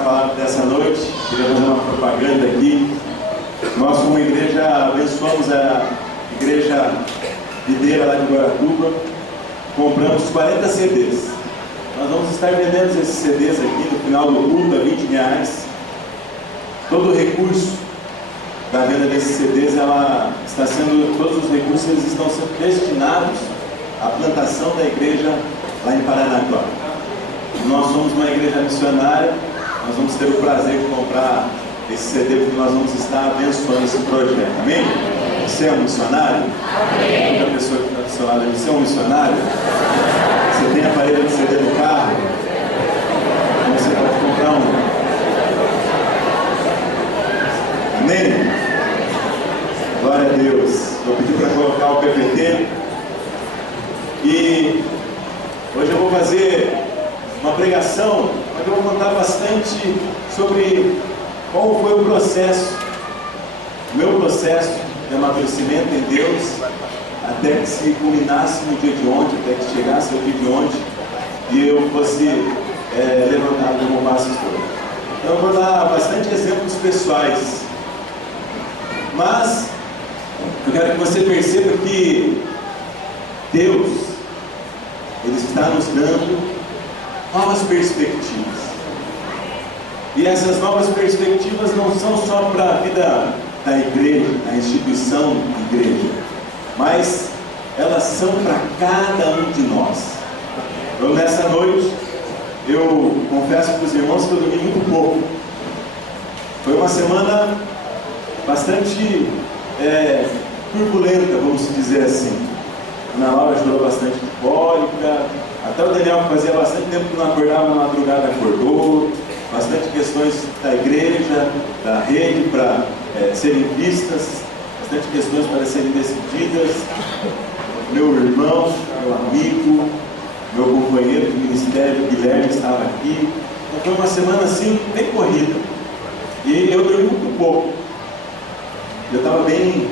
a palavra dessa noite, queria fazer uma propaganda aqui. Nós, como igreja, abençoamos a igreja videira lá de Guaratuba, compramos 40 CDs. Nós vamos estar vendendo esses CDs aqui no final do culto a R$20. Todo o recurso da venda desses CDs, todos os recursos eles estão sendo destinados à plantação da igreja lá em Paranaguá. Nós somos uma igreja missionária, nós vamos ter o prazer de comprar esse CD porque nós vamos estar abençoando esse projeto. Amém? Você é um missionário? Amém. Outra pessoa que está do seu lado, você é um missionário? Você tem aparelho de CD no carro? Então você pode comprar um. Amém? Glória a Deus. Vou pedir para colocar o PPT. E hoje eu vou fazer uma pregação, mas eu vou contar bastante sobre qual foi o processo, o meu processo de amadurecimento em Deus, até que se culminasse no dia de ontem, até que chegasse o dia de ontem, e eu fosse levantado como pastor. Então eu vou dar bastante exemplos pessoais, mas eu quero que você perceba que Deus, Ele está nos dando novas perspectivas. E essas novas perspectivas não são só para a vida da igreja, da instituição igreja, mas elas são para cada um de nós. Então nessa noite, eu confesso para os irmãos que eu dormi muito pouco. Foi uma semana bastante turbulenta, vamos dizer assim. A Ana Laura chorou bastante de cólica, até o Daniel, que fazia bastante tempo que não acordava na madrugada, acordou. Bastante questões da igreja, da rede para serem vistas, bastante questões para serem decididas. Meu irmão, meu amigo, meu companheiro de ministério, Guilherme, estava aqui. Então foi uma semana assim, bem corrida. E eu dormi muito pouco. Eu estava bem,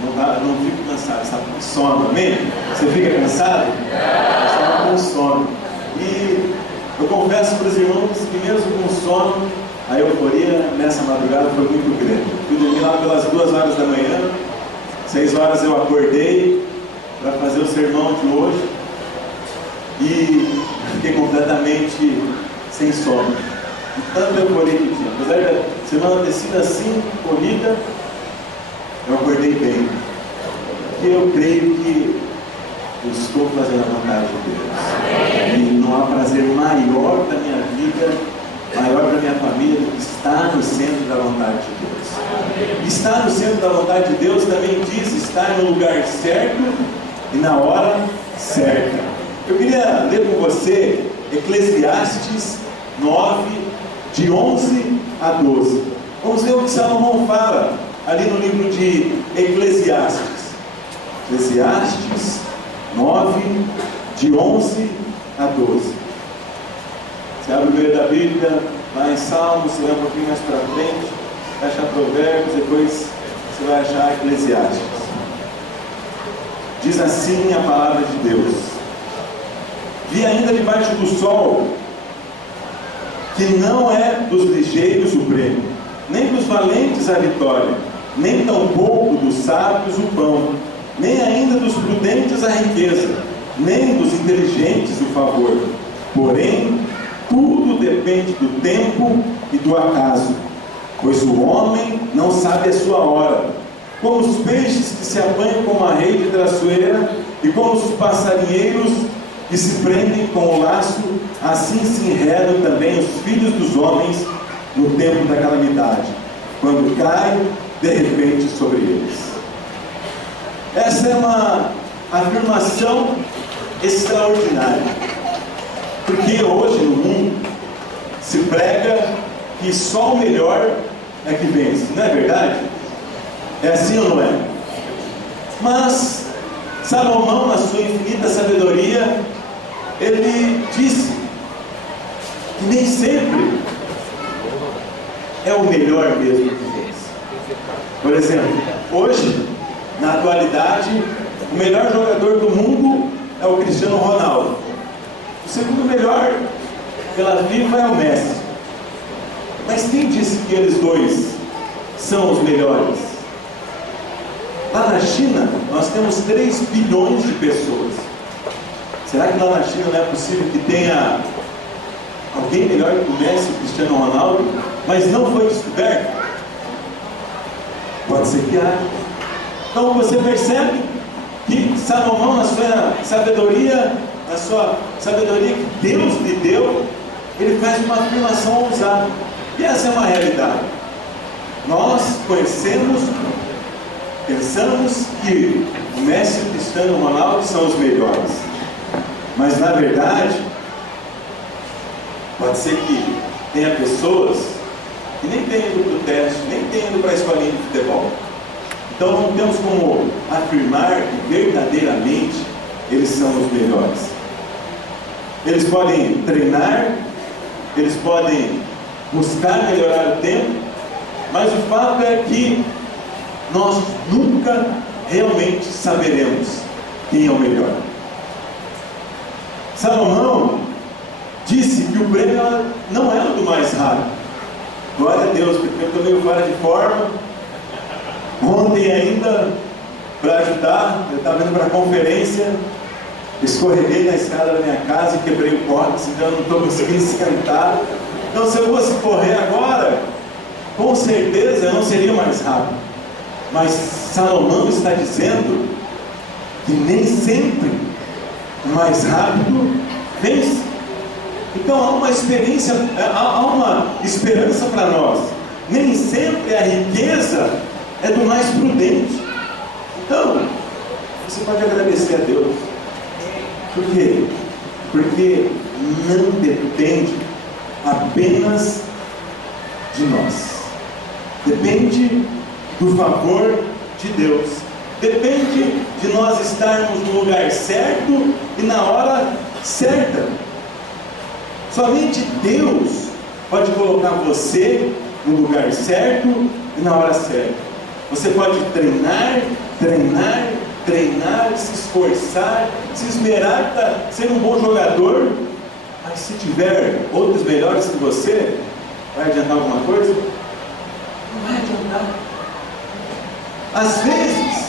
não fico cansado, estava com sono, amém? Você fica cansado? Eu estava com sono. E eu confesso para os irmãos que mesmo com sono, a euforia nessa madrugada foi muito grande. Fui dormir lá pelas 2 horas da manhã, 6 horas eu acordei para fazer o sermão de hoje e fiquei completamente sem sono. De tanta euforia que tinha. Apesar da semana ter sido assim, corrida, eu acordei bem. E eu creio que eu estou fazendo a vontade de Deus. E não há prazer maior da minha vida, maior da minha família, do que estar no centro da vontade de Deus. Estar no centro da vontade de Deus também diz estar no lugar certo e na hora certa. Eu queria ler com você Eclesiastes 9, de 11 a 12. Vamos ver o que Salomão fala ali no livro de Eclesiastes. Eclesiastes 9, de 11 a 12. Você abre o meio da Bíblia, lá em Salmos, você vai um pouquinho mais para frente, vai achar Provérbios, depois você vai achar Eclesiastes. Diz assim a palavra de Deus: vi ainda debaixo do sol que não é dos ligeiros o prêmio, nem dos valentes a vitória, nem tampouco dos sábios o pão, nem ainda dos prudentes a riqueza, nem dos inteligentes o favor. Porém, tudo depende do tempo e do acaso, pois o homem não sabe a sua hora. Como os peixes que se apanham com uma rede traiçoeira, e como os passarinheiros que se prendem com o laço, assim se enredam também os filhos dos homens no tempo da calamidade, quando cai de repente sobre eles. Essa é uma afirmação extraordinária, porque hoje no mundo se prega que só o melhor é que vence, não é verdade? É assim ou não é? Mas Salomão, na sua infinita sabedoria, ele disse que nem sempre é o melhor mesmo que vence. Por exemplo, hoje, na atualidade, o melhor jogador do mundo é o Cristiano Ronaldo. O segundo melhor pela FIFA é o Messi. Mas quem disse que eles dois são os melhores? Lá na China, nós temos 3 bilhões de pessoas. Será que lá na China não é possível que tenha alguém melhor que o Messi, o Cristiano Ronaldo, mas não foi descoberto? Pode ser que haja. Então você percebe que Salomão, na sua sabedoria que Deus lhe deu, ele faz uma afirmação ousada. E essa é uma realidade. Nós conhecemos, pensamos que o Messi e o Cristiano Ronaldo são os melhores. Mas na verdade, pode ser que tenha pessoas que nem tenham ido para o teste, nem tenham ido para a escolinha de futebol. Então não temos como afirmar que verdadeiramente eles são os melhores. Eles podem treinar, eles podem buscar melhorar o tempo, mas o fato é que nós nunca realmente saberemos quem é o melhor. Salomão disse que o prêmio não era do mais rápido. Glória a Deus, porque eu estou meio fora de forma. Ontem ainda, para ajudar, eu estava indo para a conferência, escorreguei na escada da minha casa e quebrei o cóccix, então eu não estou conseguindo sentar. Então se eu fosse correr agora, com certeza eu não seria mais rápido. Mas Salomão está dizendo que nem sempre o mais rápido vence. Então há uma esperança para nós. Nem sempre a riqueza é do mais prudente. Então, você pode agradecer a Deus. Por quê? Porque não depende apenas de nós. Depende do favor de Deus. Depende de nós estarmos no lugar certo e na hora certa. Somente Deus pode colocar você no lugar certo e na hora certa. Você pode treinar, se esforçar, se esmerar para ser um bom jogador, mas se tiver outros melhores que você, vai adiantar alguma coisa? Não vai adiantar. Às vezes,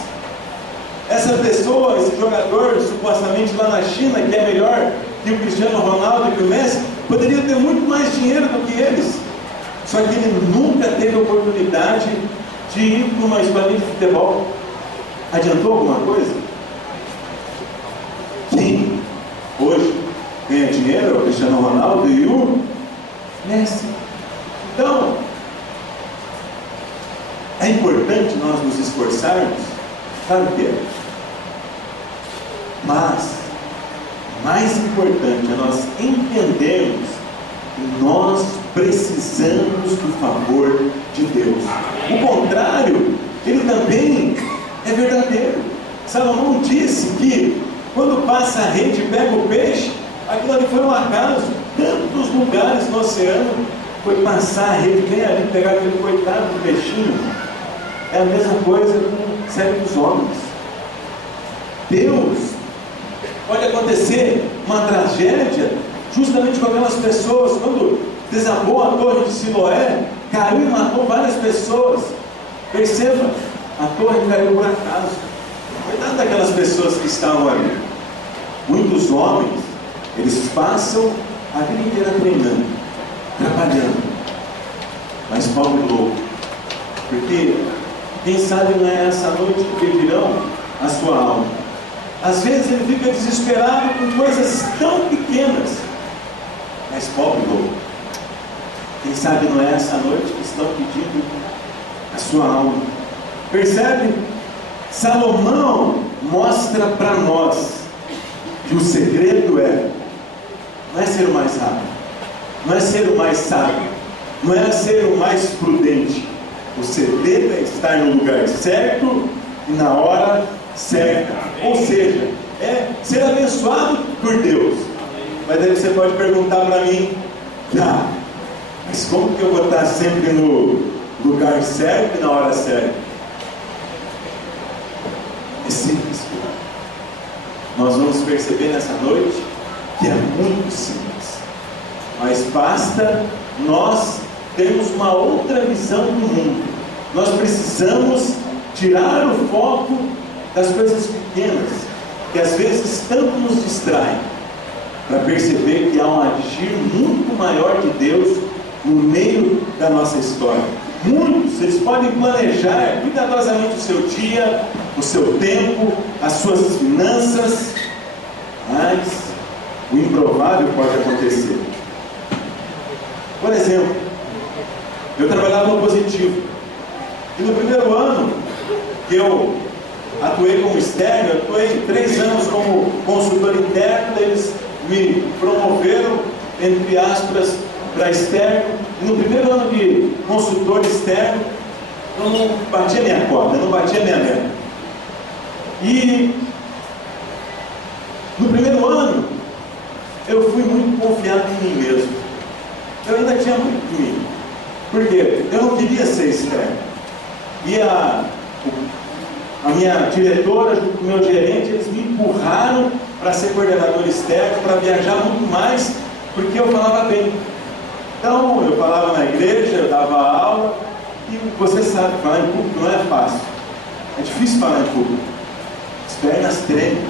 essa pessoa, esse jogador, supostamente lá na China, que é melhor que o Cristiano Ronaldo e que o Messi, poderia ter muito mais dinheiro do que eles, só que ele nunca teve oportunidade de ir para uma escolinha de futebol. Adiantou alguma coisa? Quem hoje ganha dinheiro é o Cristiano Ronaldo e o Messi. Então, é importante nós nos esforçarmos, claro que é, mas mais importante é nós entendermos que nós precisamos do favor de Deus. O contrário, ele também é verdadeiro. Salomão disse que quando passa a rede e pega o peixe, aquilo ali foi um acaso. Tantos lugares no oceano foi passar a rede bem ali, pegar aquele coitado do peixinho. É a mesma coisa com certos homens. Deus, pode acontecer uma tragédia justamente com aquelas pessoas. Quando desabou a torre de Siloé, caiu e matou várias pessoas. Perceba, a torre caiu por acaso. Coitado daquelas pessoas que estavam ali. Muitos homens, eles passam a vida inteira treinando, trabalhando, mas pobre louco, porque quem sabe não é essa noite que pedirão a sua alma. Às vezes ele fica desesperado com coisas tão pequenas, mas pobre louco, quem sabe não é essa noite que estão pedindo a sua alma. Percebe? Salomão mostra para nós que o segredo não é ser o mais rápido, não é ser o mais sábio, não é ser o mais prudente. O segredo é estar no lugar certo e na hora certa. Ou seja, é ser abençoado por Deus. Mas aí você pode perguntar para mim, mas como que eu vou estar sempre no lugar certo e na hora certa? É simples, filho. Nós vamos perceber nessa noite que é muito simples, mas basta nós temos uma outra visão do mundo. Nós precisamos tirar o foco das coisas pequenas, que às vezes tanto nos distraem, para perceber que há um agir muito maior de Deus no meio da nossa história. Muitos, eles podem planejar cuidadosamente o seu dia, o seu tempo, as suas finanças, mas o improvável pode acontecer. Por exemplo, eu trabalhava no Positivo, e no primeiro ano que eu atuei como externo, eu atuei 3 anos como consultor interno, eles me promoveram, entre aspas, para externo. E no primeiro ano de consultor externo, eu não batia minha cota, eu não batia minha meta. E no primeiro ano, eu fui muito confiado em mim mesmo. Eu ainda tinha muito de mim. Por quê? Eu não queria ser externo. E a minha diretora, junto com o meu gerente, eles me empurraram para ser coordenador externo, para viajar muito mais, porque eu falava bem. Então, eu falava na igreja, eu dava aula, e você sabe, falar em público não é fácil. É difícil falar em público. As pernas tremem.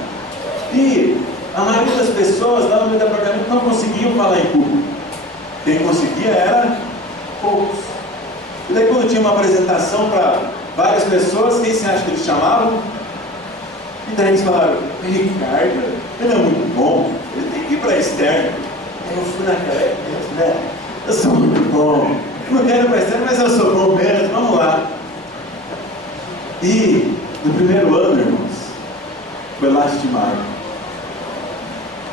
E a maioria das pessoas lá no meu departamento não conseguiam falar em público. Quem conseguia era poucos. E daí, quando tinha uma apresentação para várias pessoas, quem se acha que eles chamavam? E daí eles falaram: Ricardo, ele é muito bom, ele tem que ir para externo. Aí eu fui naquela época, né? Eu sou muito bom, não quero ir para externo, mas eu sou bom mesmo, vamos lá. E no primeiro ano, irmãos, foi lastimável.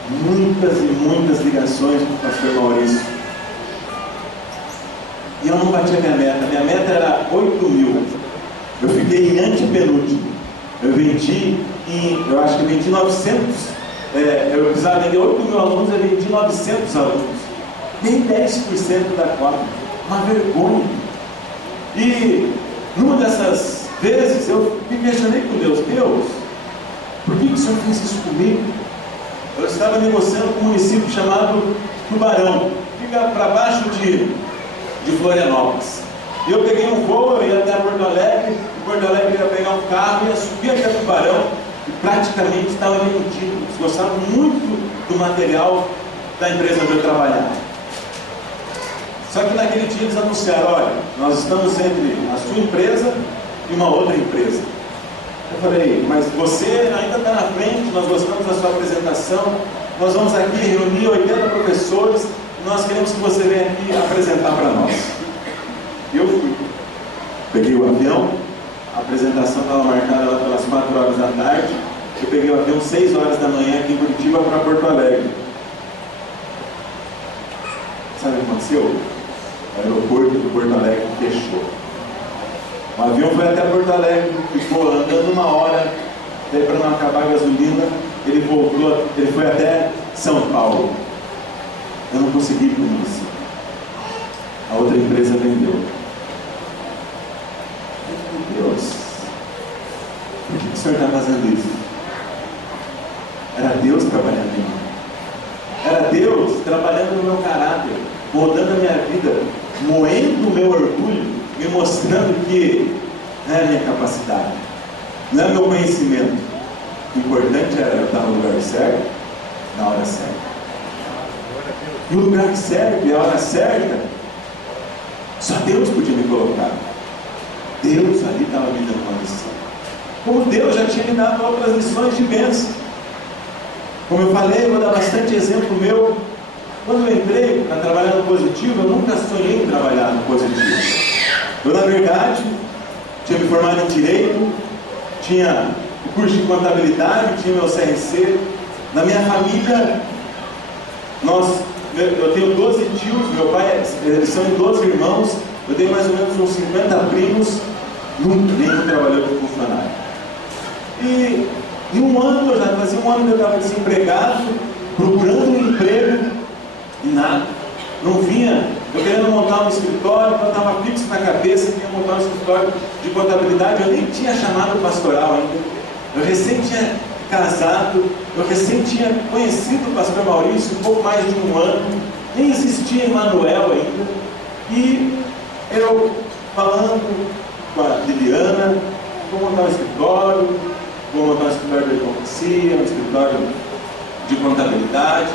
Muitas e muitas ligações com o pastor Maurício. E eu não bati a minha meta era 8.000. Eu fiquei em antepenúltimo. Eu acho que vendi 900. Eu precisava vender 8.000 alunos, eu vendi 900 alunos. Nem 10% da cota. Uma vergonha. E numa dessas vezes eu me questionei com Deus: Deus, por que o Senhor fez isso comigo? Eu estava negociando com um município chamado Tubarão, fica para baixo de Florianópolis. E eu peguei um voo, eu ia até Porto Alegre, em Porto Alegre eu ia pegar um carro, ia subir até Tubarão, e praticamente estava vendido. Eles gostavam muito do material da empresa onde eu trabalhava. Só que naquele dia eles anunciaram: olha, nós estamos entre a sua empresa e uma outra empresa. Eu falei: mas você ainda está na frente, nós gostamos da sua apresentação, nós vamos aqui reunir 80 professores, e nós queremos que você venha aqui apresentar para nós. E eu fui. Peguei o avião, a apresentação estava marcada lá pelas 4 horas da tarde, eu peguei o avião 6 horas da manhã aqui em Curitiba para Porto Alegre. Sabe o que aconteceu? O aeroporto de Porto Alegre fechou. O avião foi até Porto Alegre, ficou andando 1 hora, daí para não acabar a gasolina, ele voltou, ele foi até São Paulo. Eu não consegui ir para o município. A outra empresa vendeu. Meu Deus, por que o Senhor está fazendo isso? Era Deus trabalhando em mim. Era Deus trabalhando no meu caráter, moldando a minha vida, moendo o meu orgulho, me mostrando que não é a minha capacidade, não é meu conhecimento. O importante era eu estar no lugar certo, na hora certa. E o lugar certo e a hora certa, só Deus podia me colocar. Deus ali estava me dando uma lição. Como Deus já tinha me dado outras lições de bênção. Como eu falei, eu vou dar bastante exemplo meu. Quando eu entrei para trabalhar no Positivo, eu nunca sonhei em trabalhar no Positivo. Eu, na verdade, tinha me formado em Direito, tinha o curso de Contabilidade, tinha meu CRC. Na minha família, eu tenho 12 tios, meu pai, eles são 12 irmãos, eu tenho mais ou menos uns 50 primos, nunca nenhum trabalhou como funcionário. E em 1 ano, já fazia 1 ano que eu estava desempregado, procurando um emprego, e nada. Não vinha, eu querendo montar um escritório, eu estava fixo na cabeça que ia montar um escritório de contabilidade, eu nem tinha chamado pastoral ainda. Eu recém tinha casado, eu recém tinha conhecido o pastor Maurício, um pouco mais de 1 ano, nem existia Emanuel ainda. E eu falando com a Liliana, vou montar um escritório, vou montar um escritório de advocacia, um escritório de contabilidade.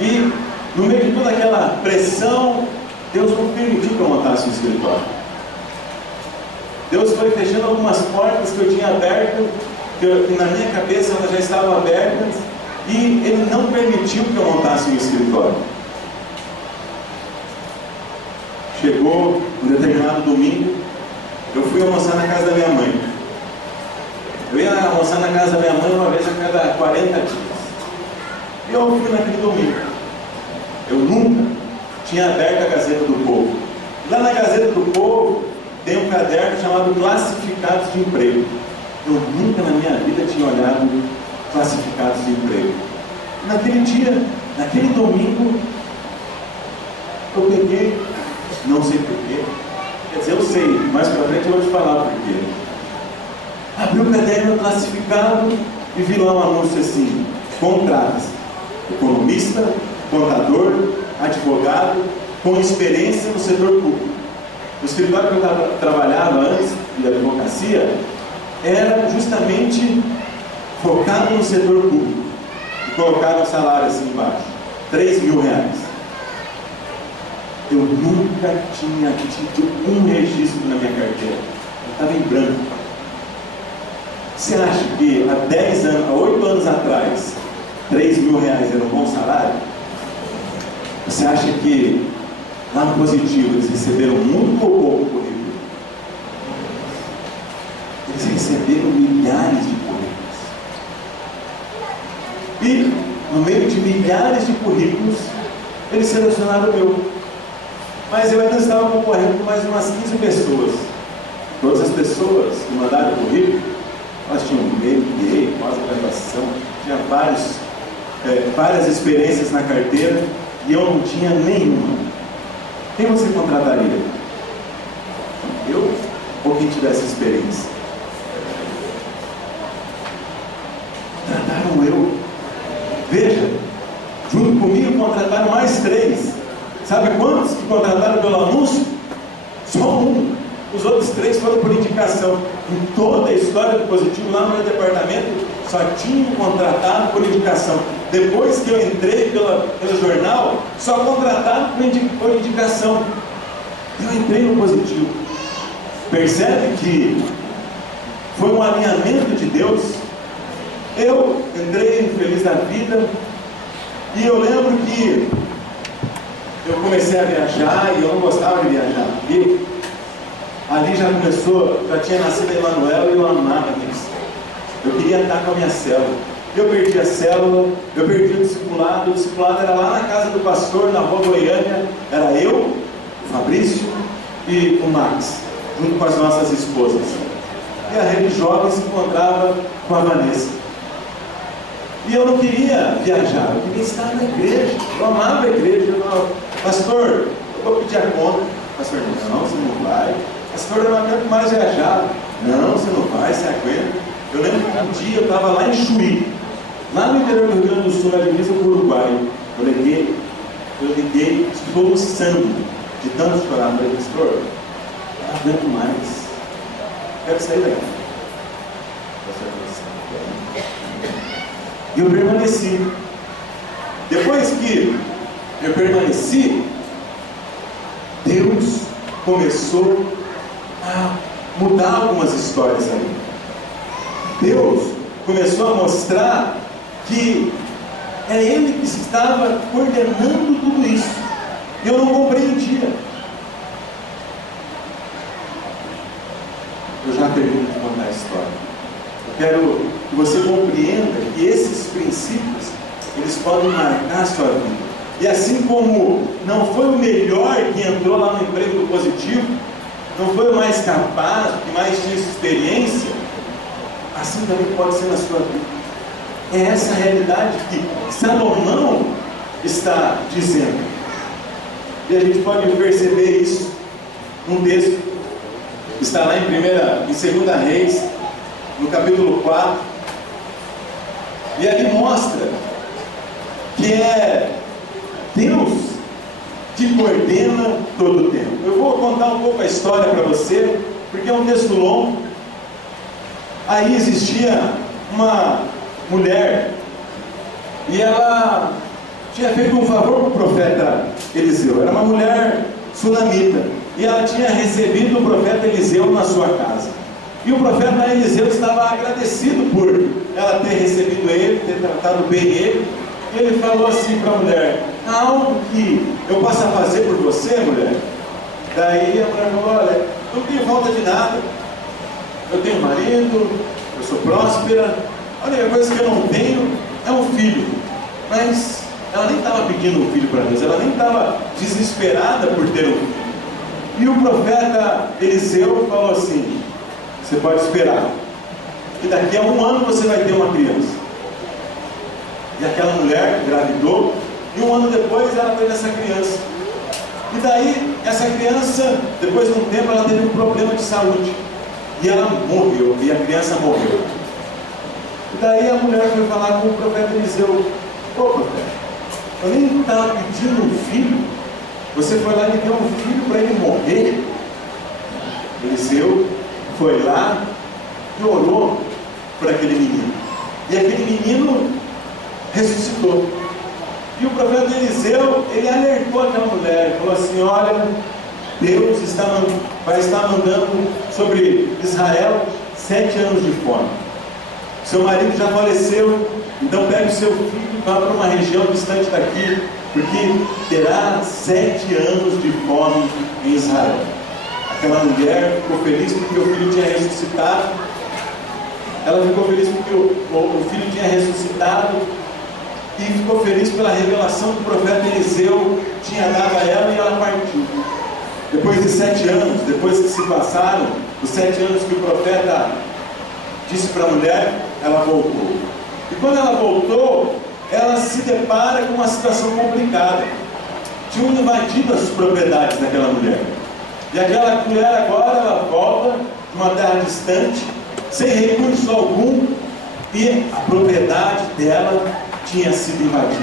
E no meio de toda aquela pressão, Deus não permitiu que eu montasse um escritório. Deus foi fechando algumas portas que eu tinha aberto, que na minha cabeça elas já estavam abertas, e Ele não permitiu que eu montasse um escritório. Chegou um determinado domingo, eu fui almoçar na casa da minha mãe. Eu ia almoçar na casa da minha mãe uma vez a cada 40 dias. E eu fui naquele domingo. Eu nunca tinha aberto a Gazeta do Povo. Lá na Gazeta do Povo tem um caderno chamado Classificados de Emprego. Eu nunca na minha vida tinha olhado Classificados de Emprego. Naquele dia, naquele domingo, eu peguei, não sei porquê, quer dizer, eu sei, mais pra frente eu vou te falar porquê. Abri o caderno classificado e vi lá um anúncio assim: contrata-se economista, contador, advogado, com experiência no setor público. O escritório que eu trabalhava antes de advocacia era justamente focado no setor público. E colocaram o salário assim embaixo, R$3.000. Eu nunca tinha tido um registro na minha carteira. Eu estava em branco. Você acha que há 10 anos, há 8 anos atrás, R$3.000 era um bom salário? Você acha que lá no Positivo eles receberam muito ou pouco currículo? Eles receberam milhares de currículos. E no meio de milhares de currículos, eles selecionaram o meu. Mas eu ainda estava concorrendo com mais umas 15 pessoas. Todas as pessoas que mandaram o currículo, elas tinham MBA, pós-graduação, tinha várias experiências na carteira, e eu não tinha nenhuma. Quem você contrataria? Eu ou quem tivesse experiência? Contrataram eu. Veja, junto comigo contrataram mais 3. Sabe quantos que contrataram pelo anúncio? Só um. Os outros 3 foram por indicação. Em toda a história do Positivo, lá no meu departamento, só tinham contratado por indicação. Depois que eu entrei pelo jornal, só contrataram por indicação. Eu entrei no Positivo. Percebe que foi um alinhamento de Deus? Eu entrei feliz da vida, e eu lembro que eu comecei a viajar, e eu não gostava de viajar. E ali já tinha nascido a Emanuel, e eu amava isso. Eu queria estar com a minha célula. Eu perdi a célula, eu perdi o discipulado era lá na casa do pastor, na rua Goiânia. Era eu, o Fabrício e o Max, junto com as nossas esposas. E a rede jovem se encontrava com a Vanessa. E eu não queria viajar, eu queria estar na igreja. Eu amava a igreja. Eu falava: pastor, eu vou pedir a conta. Pastor, não, você não vai. Pastor, eu não aguento mais viajar. Não, você não vai, você aguenta. Eu lembro que um dia eu estava lá em Chuí, lá no interior do Rio Grande do Sul, na divisa com o Uruguai. Eu liguei soluçando de tanto chorar. Eu falei: pastor, eu não aguento mais, quero sair daqui. E eu permaneci. Depois que eu permaneci, Deus começou a mudar algumas histórias ali. Deus começou a mostrar que é Ele que estava coordenando tudo isso. E eu não compreendia. Eu já termino de contar a história. Eu quero que você compreenda que esses princípios, eles podem marcar a sua vida. E assim como não foi o melhor que entrou lá no emprego do Positivo, não foi o mais capaz, o que mais tinha experiência, assim também pode ser na sua vida. É essa a realidade que Salomão está dizendo. E a gente pode perceber isso num texto que está lá em 2 Reis, no capítulo 4. E ali mostra que é Deus te coordena todo o tempo. Eu vou contar um pouco a história para você, porque é um texto longo. Aí existia uma mulher, e ela tinha feito um favor para o profeta Eliseu. Era uma mulher sunamita, e ela tinha recebido o profeta Eliseu na sua casa. E o profeta Eliseu estava agradecido por ela ter recebido ele, ter tratado bem ele. E ele falou assim para a mulher: há algo que eu possa fazer por você, mulher? Daí a mulher falou: olha, eu não tenho falta de nada, eu tenho marido, eu sou próspera, a única coisa que eu não tenho é um filho. Mas ela nem estava pedindo um filho para Deus, ela nem estava desesperada por ter um filho. E o profeta Eliseu falou assim: você pode esperar, que daqui a 1 ano você vai ter uma criança. E aquela mulher engravidou, e 1 ano depois ela teve essa criança. E daí, essa criança, depois de um tempo, ela teve um problema de saúde, e ela morreu, e a criança morreu. E daí a mulher foi falar com o profeta Eliseu: ô profeta, eu nem estava pedindo um filho, você foi lá e me deu um filho para ele morrer? Eliseu foi lá e orou por aquele menino, e aquele menino ressuscitou. E o profeta Eliseu, ele alertou aquela mulher, falou assim: olha, Deus vai estar mandando sobre Israel 7 anos de fome. Seu marido já faleceu, então pegue o seu filho e vá para uma região distante daqui, porque terá 7 anos de fome em Israel. Aquela mulher ficou feliz porque o filho tinha ressuscitado. Ela ficou feliz porque o filho tinha ressuscitado, e ficou feliz pela revelação que o profeta Eliseu tinha dado a ela, e ela partiu. Depois de 7 anos, depois que se passaram os 7 anos que o profeta disse para a mulher, ela voltou. E quando ela voltou, ela se depara com uma situação complicada. Tinham invadido as propriedades daquela mulher. E aquela mulher agora, ela volta de uma terra distante, sem recurso algum, e a propriedade dela tinha sido invadida.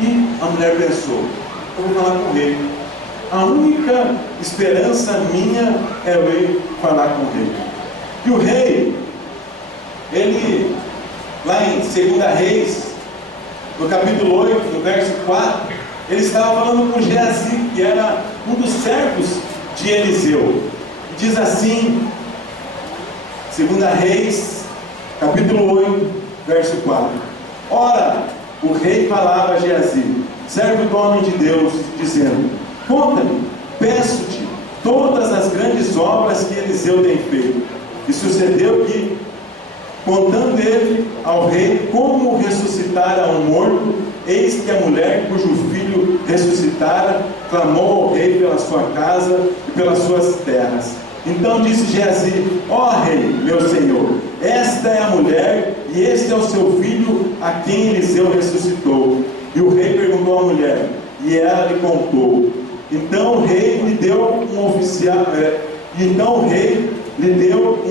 E a mulher pensou: eu vou falar com o rei. A única esperança minha é eu ir falar com o rei. E o rei, ele, lá em 2 Reis, no capítulo 8, no verso 4, ele estava falando com Geazi, que era um dos servos de Eliseu. E diz assim, 2 Reis, capítulo 8, verso 4: ora, o rei falava a Geazi, servo do homem de Deus, dizendo: conta-me, peço-te, todas as grandes obras que Eliseu tem feito. E sucedeu que, contando ele ao rei como ressuscitara um morto, eis que a mulher cujo filho ressuscitara clamou ao rei pela sua casa e pelas suas terras. Então disse Geazi: ó rei, meu senhor, esta é a mulher e este é o seu filho a quem Eliseu ressuscitou. E o rei perguntou à mulher, e ela lhe contou. Então o rei lhe deu um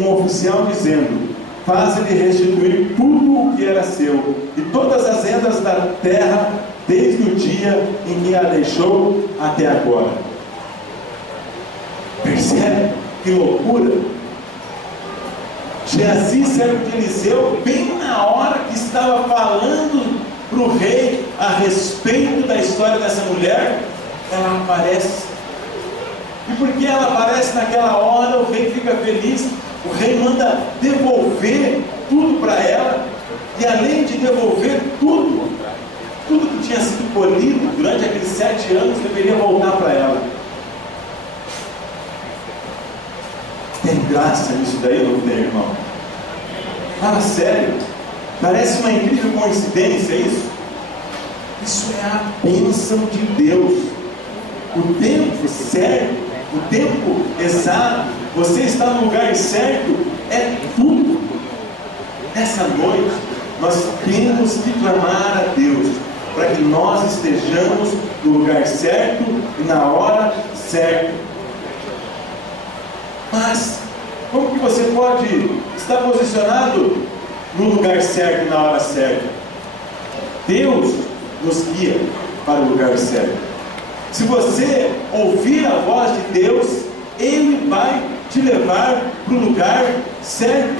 oficial, dizendo: faze-lhe restituir tudo o que era seu, e todas as rendas da terra, desde o dia em que a deixou até agora. Percebe que loucura? Geazi, servo de Eliseu, bem na hora que estava falando para o rei a respeito da história dessa mulher, ela aparece. E porque ela aparece naquela hora, o rei fica feliz. O rei manda devolver tudo para ela, e além de devolver tudo que tinha sido colhido durante aqueles 7 anos deveria voltar para ela. Tem graça nisso daí, não tem, irmão? Fala sério, parece uma incrível coincidência isso? Isso é a bênção de Deus. O tempo certo, o tempo exato, você está no lugar certo, é tudo. Nessa noite, nós temos que clamar a Deus, para que nós estejamos no lugar certo e na hora certa. Mas, como que você pode estar posicionado no lugar certo e na hora certa? Deus nos guia para o lugar certo. Se você ouvir a voz de Deus, Ele vai te levar para o lugar certo.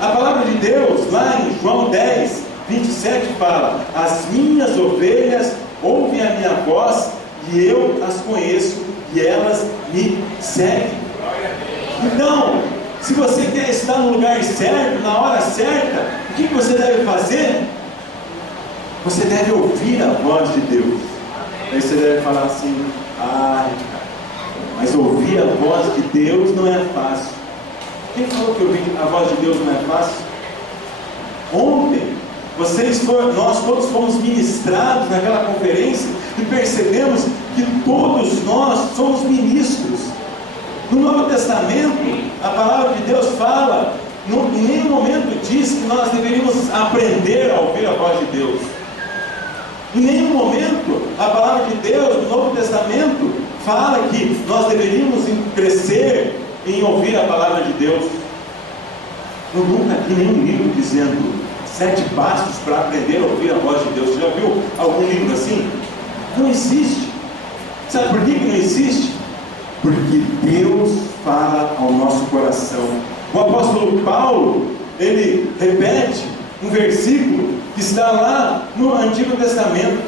A palavra de Deus, lá em João 10, 27, fala: as minhas ovelhas ouvem a minha voz, e eu as conheço, e elas me seguem. Então, se você quer estar no lugar certo, na hora certa, o que você deve fazer? Você deve ouvir a voz de Deus. Aí você deve falar assim: ai, mas ouvir a voz de Deus não é fácil. Quem falou que ouvir a voz de Deus não é fácil? Ontem, nós todos fomos ministrados naquela conferência e percebemos que todos nós somos ministros. No Novo Testamento, a palavra de Deus fala, em nenhum momento diz que nós deveríamos aprender a ouvir a voz de Deus. Em nenhum momento a palavra de Deus no Novo Testamento fala que nós deveríamos crescer em ouvir a palavra de Deus. Eu nunca vi nenhum livro dizendo 7 passos para aprender a ouvir a voz de Deus. Você já viu algum livro assim? Não existe. Sabe por que não existe? Porque Deus fala ao nosso coração. O apóstolo Paulo, ele repete um versículo que está lá no Antigo Testamento.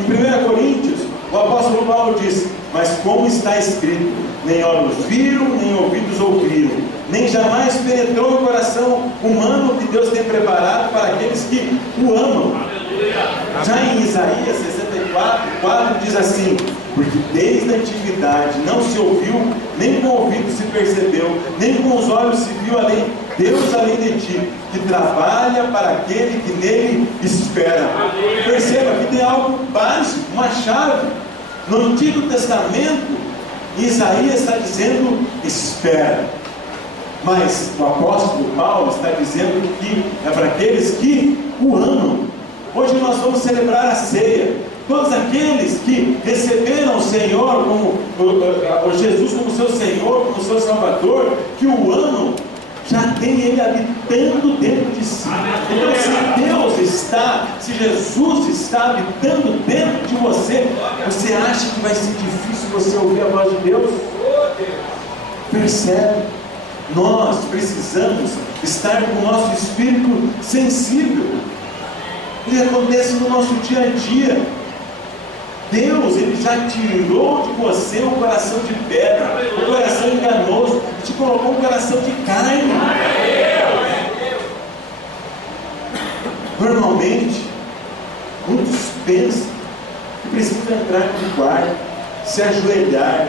Em 1 Coríntios, o apóstolo Paulo diz: mas como está escrito, nem olhos viram, nem ouvidos ouviram, nem jamais penetrou no coração humano que Deus tem preparado para aqueles que o amam. Já em Isaías 64:4 diz assim: porque desde a antiguidade não se ouviu, nem com o ouvido se percebeu, nem com os olhos se viu Deus além de ti, que trabalha para aquele que nele espera. Perceba que tem algo básico, uma chave. No Antigo Testamento, Isaías está dizendo: espera. Mas o apóstolo Paulo está dizendo que é para aqueles que o amam. Hoje nós vamos celebrar a ceia. Todos aqueles que receberam o Senhor como Jesus como seu Senhor, como seu Salvador, que o amam, já tem Ele habitando dentro de si. Então, se Jesus está habitando dentro de você, você acha que vai ser difícil você ouvir a voz de Deus? Percebe? Nós precisamos estar com o nosso espírito sensível. Ele acontece no nosso dia a dia. Deus, Ele já tirou de você um coração de pedra, um coração enganoso, e te colocou um coração de carne. Normalmente, muitos pensam que precisam entrar no quarto, se ajoelhar,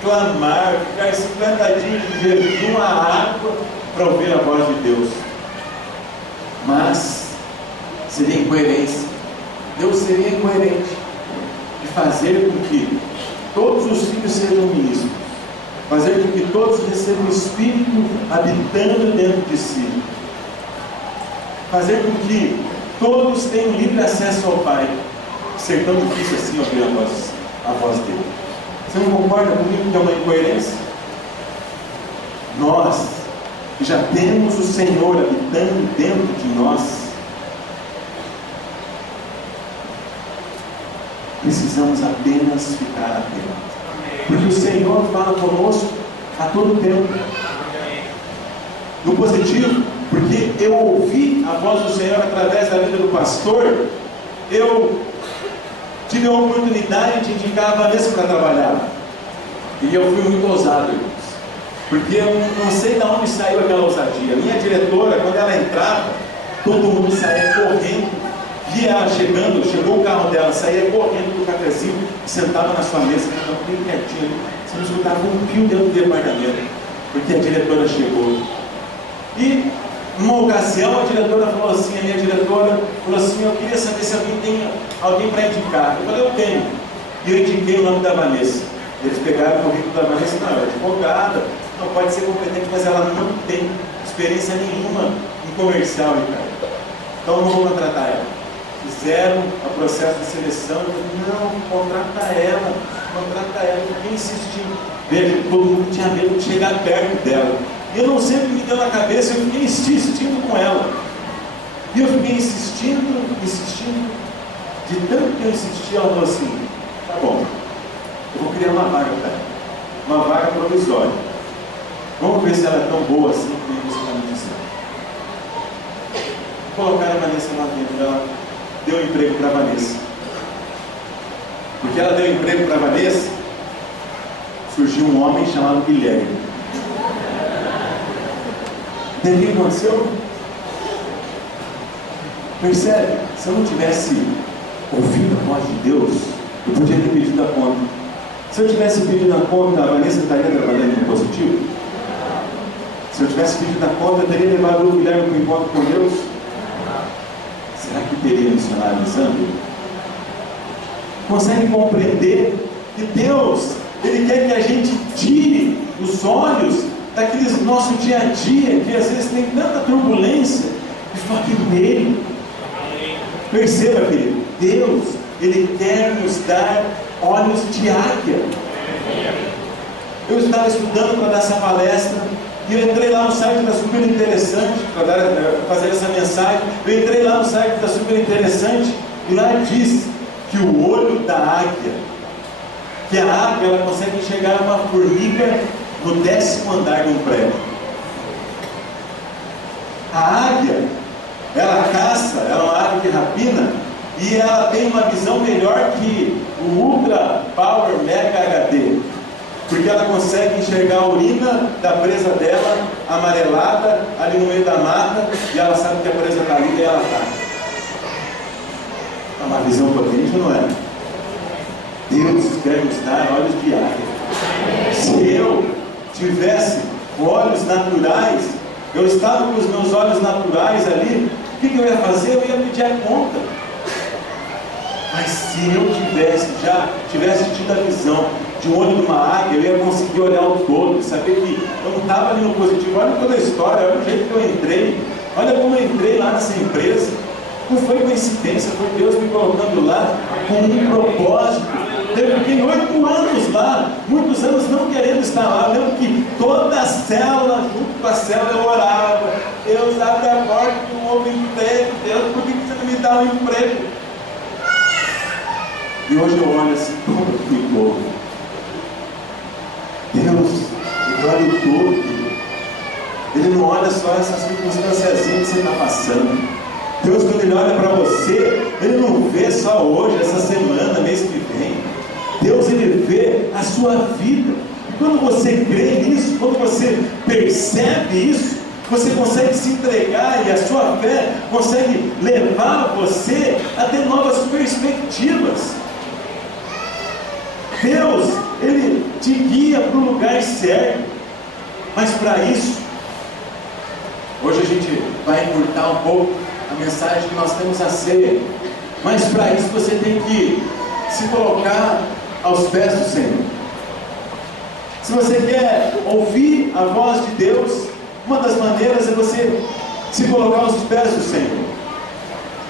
clamar, ficar 50 dias de jejum à água para ouvir a voz de Deus. Mas seria incoerência. Deus seria incoerente de fazer com que todos os filhos sejam ministros, fazer com que todos recebam o Espírito habitando dentro de si, fazer com que todos tenham livre acesso ao Pai, ser tão difícil assim ouvir a voz dele. Você não concorda comigo que é uma incoerência? Nós, que já temos o Senhor habitando dentro de nós, precisamos apenas ficar atentos, porque o Senhor fala conosco a todo tempo. No positivo, porque eu ouvi a voz do Senhor através da vida do pastor, eu tive a oportunidade de indicar a Vanessa para trabalhar, e eu fui muito ousado, irmãos, porque eu não sei de onde saiu aquela ousadia. Minha diretora, quando ela entrava, todo mundo saía correndo. Via ela chegando, chegou o carro dela, saía correndo do cafezinho, sentava na sua mesa, ficava bem quietinho. Você não escutava um pio dentro do departamento, porque a diretora chegou. E numa ocasião a diretora falou assim, a minha diretora falou assim: eu queria saber se alguém tem alguém para indicar. Eu falei: eu tenho. E eu indiquei o nome da Vanessa. Eles pegaram o currículo da Vanessa: não, ela é advogada, não pode ser competente, mas ela não tem experiência nenhuma em comercial, Ricardo. Então não vou contratar ela. Fizeram o processo de seleção. Eu falei: não, contrata ela. Eu fiquei insistindo. Veja, todo mundo tinha medo de chegar perto dela. Eu não sei o que me deu na cabeça, eu fiquei insistindo com ela. E eu fiquei insistindo. De tanto que eu insisti, ela falou assim: tá bom, Vou criar uma vaga para ela. Uma vaga provisória. Vamos ver se ela é tão boa assim como você está me dizendo. Colocaram a Vanessa lá dentro. Ela deu um emprego para a Vanessa. Porque ela deu emprego para a Vanessa, surgiu um homem chamado Guilherme. Daí o que aconteceu? Percebe? Se eu não tivesse ouvido a voz de Deus, eu podia ter pedido a conta. Se eu tivesse pedido a conta, a Vanessa estaria trabalhando no positivo? Se eu tivesse pedido a conta, eu teria levado o Guilherme para o encontro com Deus? Será que teria missionário em Zâmbia? Consegue compreender que Deus, Ele quer que a gente tire os olhos daqueles nosso dia a dia, que às vezes tem tanta turbulência, e foque nele. Perceba, querido, Deus, Ele quer nos dar olhos de águia. Eu estava estudando para dar essa palestra, e eu entrei lá no site da Super Interessante, para fazer essa mensagem. Eu entrei lá no site da Super Interessante, e lá diz que o olho da águia, que a águia ela consegue enxergar uma formiga no 10º andar de um prédio. A águia, ela caça, ela é uma ave de rapina, e ela tem uma visão melhor que o Ultra Power Mega HD, porque ela consegue enxergar a urina da presa dela, amarelada, ali no meio da mata, e ela sabe que a presa está ali e ela está. É uma visão potente, não é? Deus quer nos dar olhos de águia. Se eu tivesse olhos naturais, eu estava com os meus olhos naturais ali, o que eu ia fazer? Eu ia pedir a conta. Mas se eu tivesse tido a visão de um olho de uma águia, eu ia conseguir olhar o todo, saber que eu não estava ali no positivo. Olha toda a história, olha o jeito que eu entrei, olha como eu entrei lá nessa empresa. Não foi coincidência, foi Deus me colocando lá com um propósito. Eu fiquei 8 anos lá, muitos anos não querendo estar lá. Eu lembro que toda a célula, junto com a célula, eu orava. Deus, abre a porta que um novo emprego. Deus, por que você não me dá um emprego? E hoje eu olho assim, como eu fui louco. Deus, Ele olha o todo. Ele não olha só essas circunstâncias que você está passando. Deus, quando Ele olha para você, Ele não vê só hoje, essa semana, mês que vem. Deus, Ele vê a sua vida. E quando você crê nisso, quando você percebe isso, você consegue se entregar e a sua fé consegue levar você a ter novas perspectivas. Deus, Ele te guia para o lugar certo. Mas para isso, hoje a gente vai encurtar um pouco a mensagem que nós temos a ceia, mas para isso você tem que se colocar aos pés do Senhor. Se você quer ouvir a voz de Deus, uma das maneiras é você se colocar aos pés do Senhor.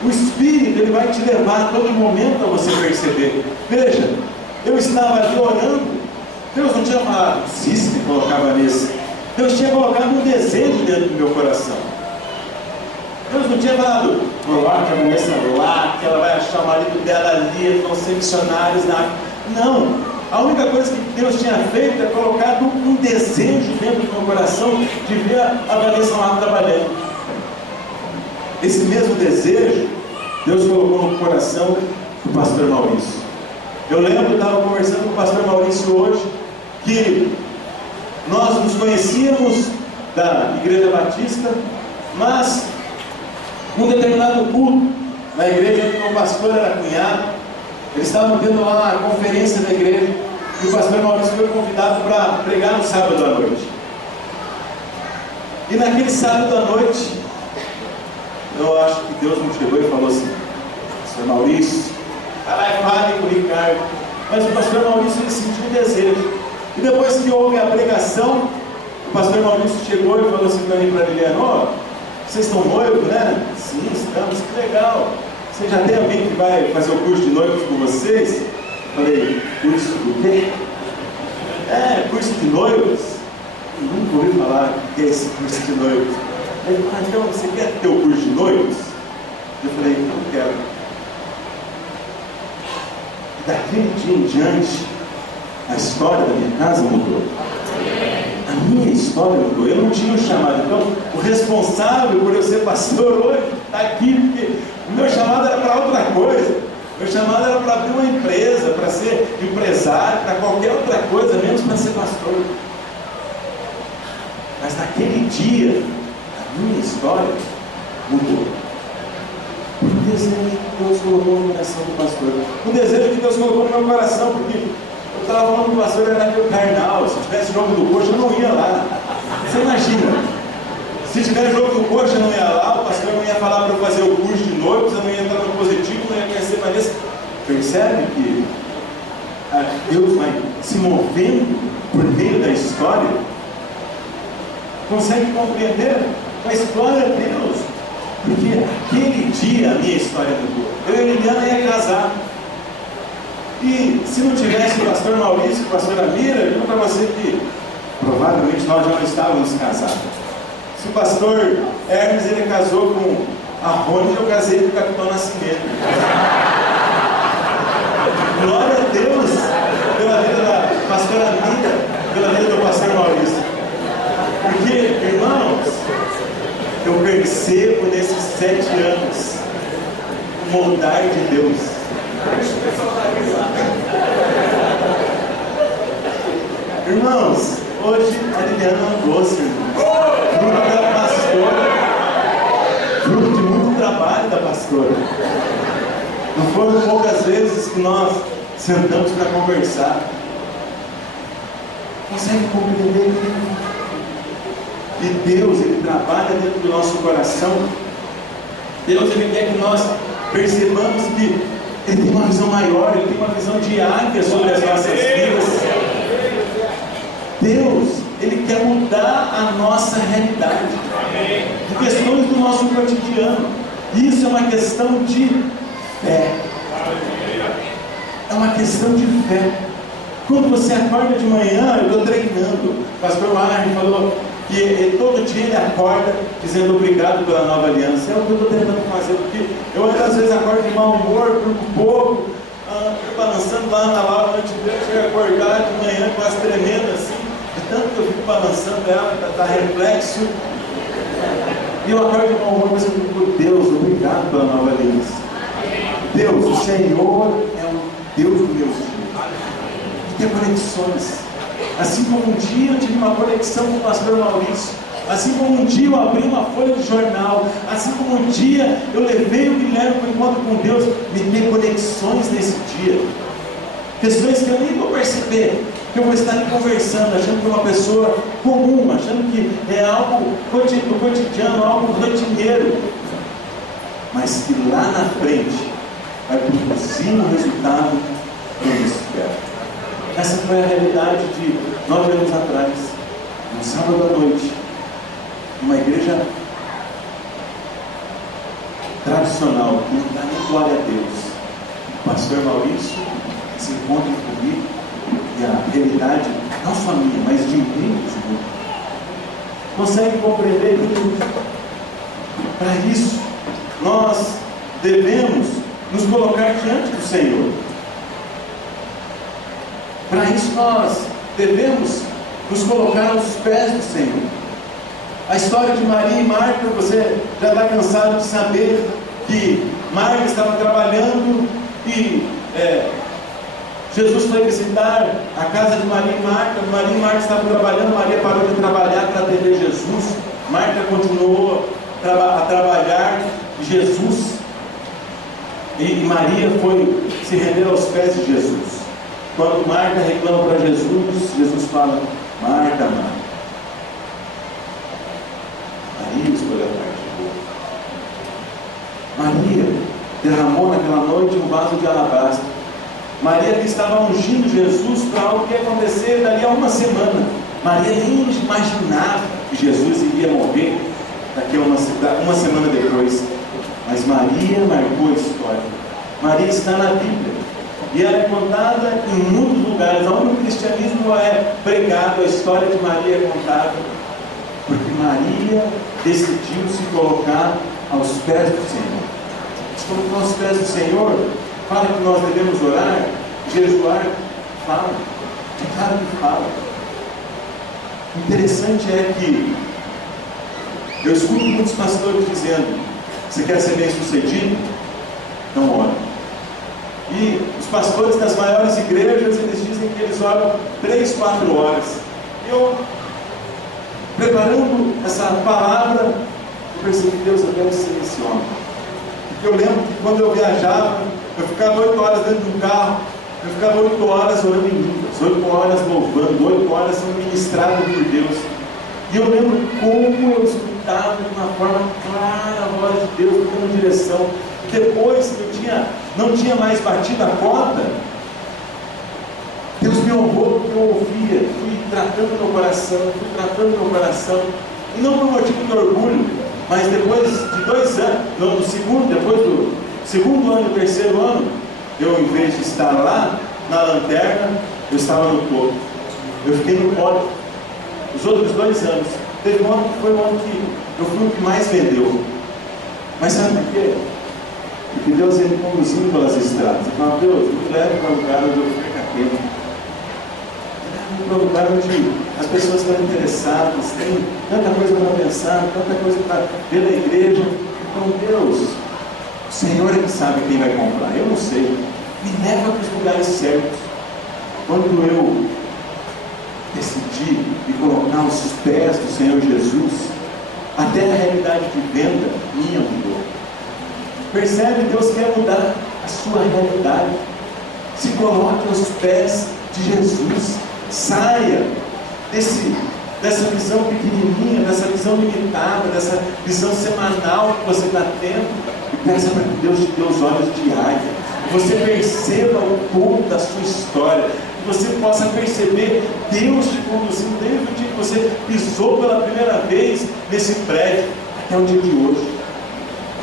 O Espírito, Ele vai te levar a todo momento a você perceber. Veja, eu estava ali orando, Deus não tinha falado, se me colocava nisso. Deus tinha colocado um desejo dentro do meu coração. Deus não tinha falado, coloca a Vanessa lá, que ela vai achar o marido dela ali, eles vão ser missionários na... Não, a única coisa que Deus tinha feito é colocado um desejo dentro do meu coração de ver a Vanessa lá trabalhando. Esse mesmo desejo, Deus colocou no coração do pastor Maurício. Eu lembro, eu estava conversando com o pastor Maurício hoje, que nós nos conhecíamos da Igreja Batista, mas num determinado culto, na igreja onde o pastor era cunhado, eles estavam tendo lá a conferência da igreja, e o pastor Maurício foi convidado para pregar no sábado à noite. E naquele sábado à noite, eu acho que Deus me chegou e falou assim, pastor Maurício, vai lá e fale com o Ricardo. Mas o pastor Maurício, ele sentiu um desejo. E depois que houve a pregação, o pastor Maurício chegou e falou assim para mim, para Liliana, ó, vocês estão noivos, né? Sim, estamos, que legal. Você já tem alguém que vai fazer o curso de noivos com vocês? Eu falei, curso do quê? Curso de noivos? Eu nunca ouvi falar que é esse curso de noivos. Ele falou, então você quer ter o curso de noivos? Eu falei, não quero. E daquele dia em diante, A história da minha casa mudou. A minha história mudou. Eu não tinha o chamado. Então, o responsável por eu ser pastor hoje está aqui, porque o meu chamado era para outra coisa. O meu chamado era para abrir uma empresa, para ser empresário, para qualquer outra coisa, menos para ser pastor. Mas naquele dia, a minha história mudou. O desejo que Deus colocou no coração do pastor. O desejo que Deus colocou no meu coração, porque eu estava falando com o pastor, era meio carnal. Se tivesse jogo do coxa, eu não ia lá. Você imagina? Se tivesse jogo do coxa, eu não ia lá. O pastor não ia falar para eu fazer o curso de noivos, eu não ia entrar no positivo, não ia conhecer Vanessa. Percebe que Deus vai se movendo por meio da história? Consegue compreender a história de Deus? Porque aquele dia a minha história mudou. Eu e a Liliana ia casar. E se não tivesse o pastor Maurício e o pastor Amira, eu digo para você que provavelmente nós já não estávamos casados. Se o pastor Hermes ele casou com a Rony, eu casei com o Capitão Nascimento. Glória a Deus pela vida da pastora Amira, pela vida do pastor Maurício. Porque, irmãos, eu percebo nesses 7 anos o moldar de Deus. Irmãos, hoje a Liliana é um doce, fruto da pastora, fruto de muito trabalho da pastora. Não foram poucas vezes que nós sentamos para conversar. Consegue compreender que Deus, Ele trabalha dentro do nosso coração? Deus, Ele quer que nós percebamos que Ele tem uma visão maior, Ele tem uma visão de águia sobre as nossas vidas. Deus, Ele quer mudar a nossa realidade, de questões do nosso cotidiano. Isso é uma questão de fé. É uma questão de fé. Quando você acorda de manhã, eu estou treinando. O pastor Marlon falou que todo dia ele acorda dizendo obrigado pela nova aliança. É o que eu estou tentando fazer, porque eu às vezes acordo de mau humor, por um pouco, balançando lá na aula antes de Deus, chego a acordar de manhã quase tremendo assim, de tanto que eu fico balançando ela, está reflexo. E eu acordo de mau humor, mas eu digo, Deus, obrigado pela nova aliança. Deus, o Senhor é o Deus do meu dia. E tem conexões. Assim como um dia eu tive uma conexão com o pastor Maurício, assim como um dia eu abri uma folha de jornal, assim como um dia eu levei o Guilherme para o encontro com Deus, me tem conexões nesse dia. Questões que eu nem vou perceber, que eu vou estar ali conversando, achando que é uma pessoa comum, achando que é algo do cotidiano, algo rotineiro, mas que lá na frente vai produzir um resultado que eu espero. Essa foi a realidade de 9 anos atrás, no sábado à noite, numa igreja tradicional, que não dá nem glória a Deus. O pastor Maurício se encontra comigo e a realidade, não só minha, mas de muitos. Consegue compreender que para isso nós devemos nos colocar diante do Senhor. Para isso nós devemos nos colocar aos pés do Senhor. A história de Maria e Marta, você já está cansado de saber que Marta estava trabalhando e Jesus foi visitar a casa de Maria e Marta estavam trabalhando, Maria parou de trabalhar para atender Jesus, Marta continuou a trabalhar, Jesus e Maria foi se render aos pés de Jesus. Quando Marta reclama para Jesus, Jesus fala, Marta, Marta, Maria escolheu a parte boa. Maria derramou naquela noite um vaso de alabastro. Maria que estava ungindo Jesus para algo que ia acontecer dali a uma semana. Maria nem imaginava que Jesus iria morrer daqui a uma semana depois. Mas Maria marcou a história. Maria está na Bíblia. E ela é contada em muitos lugares. Onde o cristianismo é pregado, a história de Maria é contada. Porque Maria decidiu se colocar aos pés do Senhor. Se colocou aos pés do Senhor, fala que nós devemos orar, jejuar, fala. É claro que fala. O interessante é que eu escuto muitos pastores dizendo: você quer ser bem sucedido? Então ora. E os pastores das maiores igrejas, eles dizem que eles oram 3, 4 horas. Eu, preparando essa palavra, eu percebi: Deus, eu quero ser esse homem. Porque eu lembro que quando eu viajava, eu ficava 8 horas dentro de um carro, eu ficava 8 horas orando em línguas, 8 horas louvando, 8 horas sendo ministrado por Deus. E eu lembro como eu escutava de uma forma clara a voz de Deus, me dando direção. Depois que eu não tinha mais batido a cota, Deus me honrou porque eu ouvia, fui tratando meu coração, e não por motivo de orgulho, mas depois de 2 anos, depois do segundo ano e terceiro ano, eu, em vez de estar lá na lanterna, eu estava no topo. Eu fiquei no pódio. Os outros 2 anos, teve um ano que foi o ano que eu fui o que mais vendeu. Mas sabe por quê? Porque Deus ia me conduzindo pelas estradas. Eu falava: Deus, me leva para um lugar onde eu perca tempo. Me leva para um lugar onde as pessoas estão interessadas, tem tanta coisa para pensar, tanta coisa para ver na igreja. Então, Deus, o Senhor é que sabe quem vai comprar. Eu não sei. Me leva para os lugares certos. Quando eu decidi me colocar aos pés do Senhor Jesus, até a realidade de venda minha mudou. Percebe? Deus quer mudar a sua realidade. Se coloque aos pés de Jesus. Saia dessa visão pequenininha, dessa visão limitada, dessa visão semanal que você está tendo, e peça para que Deus te dê os olhos de águia. Você perceba o todo da sua história, que você possa perceber Deus te conduzindo desde o dia que você pisou pela primeira vez nesse prédio até o dia de hoje.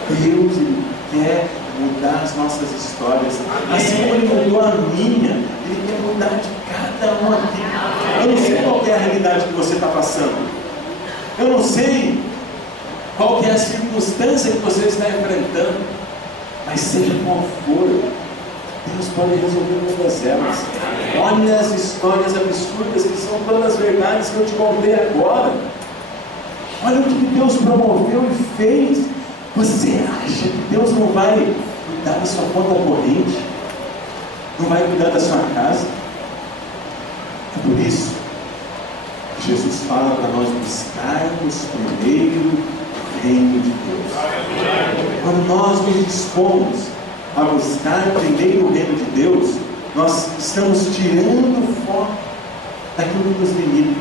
Deus, Ele quer mudar as nossas histórias, assim como Ele mudou a minha, Ele quer mudar de cada um aqui. Eu não sei qual é a realidade que você está passando, eu não sei qual é a circunstância que você está enfrentando, mas seja qual for, Deus pode resolver todas elas. Olha as histórias absurdas que são todas as verdades que eu te contei agora. Olha o que Deus promoveu e fez. Você acha que Deus não vai cuidar da sua conta corrente? Não vai cuidar da sua casa? É por isso que Jesus fala para nós buscarmos primeiro o reino de Deus. Quando nós nos dispomos a buscar primeiro o reino de Deus, nós estamos tirando o foco daquilo que nos limita.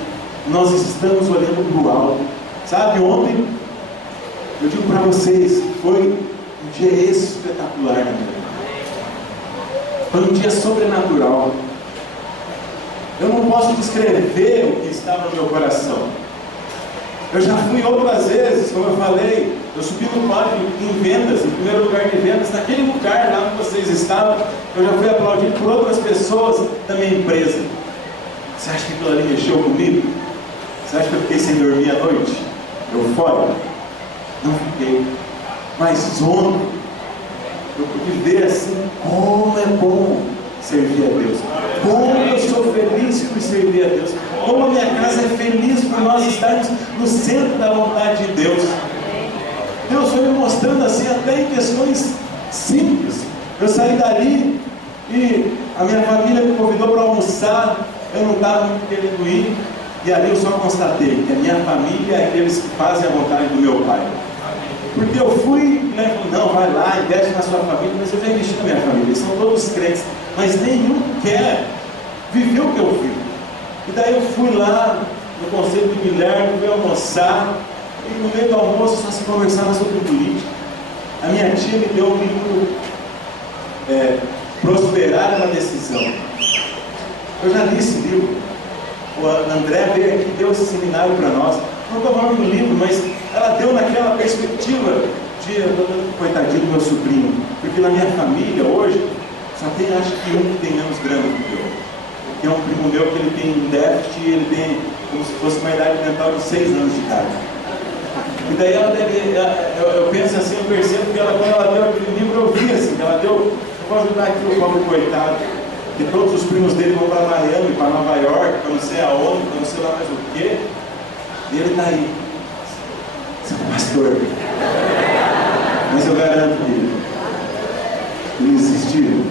Nós estamos olhando para o alto. Sabe, ontem eu digo para vocês, foi um dia espetacular na minha vida. Foi um dia sobrenatural. Eu não posso descrever o que estava no meu coração. Eu já fui outras vezes, como eu falei, eu subi no pódio em vendas, em primeiro lugar de vendas, naquele lugar lá onde vocês estavam, eu já fui aplaudido por outras pessoas da minha empresa. Você acha que aquilo ali mexeu comigo? Você acha que eu fiquei sem dormir à noite? Eufórico? Não fiquei. Mas ontem, eu pude ver assim, como é bom servir a Deus. Como eu sou feliz por servir a Deus. Como a minha casa é feliz por nós estarmos no centro da vontade de Deus. Deus foi me mostrando assim, até em questões simples. Eu saí dali e a minha família me convidou para almoçar. Eu não estava muito querendo ir. E ali eu só constatei que a minha família é aqueles que fazem a vontade do meu Pai. Porque eu fui, né, não, vai lá, investe na sua família, mas eu já investi na minha família, eles são todos crentes, mas nenhum quer viver o que eu vivo. E daí eu fui lá no conselho do Guilherme, fui almoçar, e no meio do almoço só se conversava sobre política. A minha tia me deu um livro, Prosperar é uma Decisão. Eu já li esse livro. O André veio aqui e deu esse seminário para nós. Não estou falando do livro, mas ela deu naquela perspectiva de, coitadinho do meu sobrinho, porque na minha família hoje só tem, acho que um que tem menos grana do que eu, que é um primo meu que ele tem um déficit e ele tem como se fosse uma idade mental de 6 anos de idade. E daí ela deve, eu penso assim, eu percebo que ela, quando ela deu aquele livro, eu vi assim, que ela deu, eu vou ajudar aqui o pobre coitado. que todos os primos dele vão para Miami, para Nova York, para não sei aonde, para não sei lá mais o quê, e ele está aí. Pastor, mas eu garanto que não existe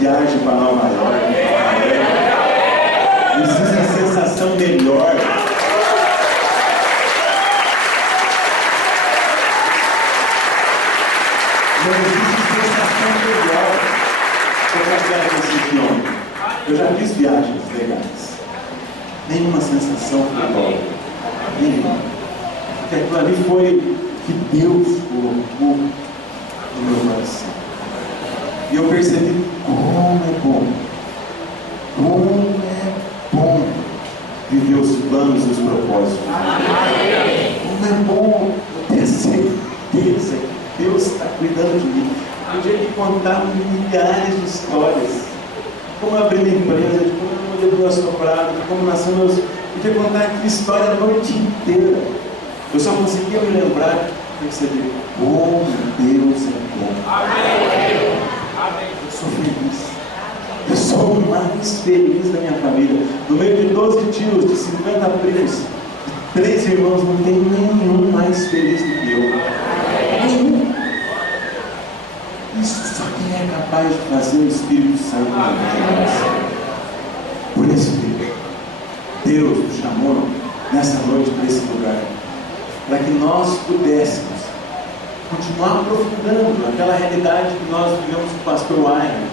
viagem para Nova York, não existe a sensação melhor. Não existe sensação melhor que essa viagem desse homem. Eu já fiz viagens legais. Nenhuma sensação melhor. Nenhuma. Porque aquilo ali foi que Deus colocou no meu coração. E eu percebi como é bom viver os planos e os propósitos. Como é bom ter certeza que Deus está cuidando de mim. Eu tinha que contar milhares de histórias. Como eu abri minha empresa, de como eu mudei do meu sobrado, de como nasceu meus... Eu tinha que contar aquela história a noite inteira. Eu só conseguia me lembrar e perceber como Deus é bom. Eu sou feliz. Eu sou o mais feliz da minha família. No meio de 12 tios, de 50 primos, de 3 irmãos, não tem nenhum mais feliz do que eu. Nenhum. Isso só quem é capaz de fazer o Espírito Santo na vida de nós. Por isso que Deus nos chamou nessa noite para esse lugar, para que nós pudéssemos continuar aprofundando aquela realidade que nós vivemos com o pastor Wagner,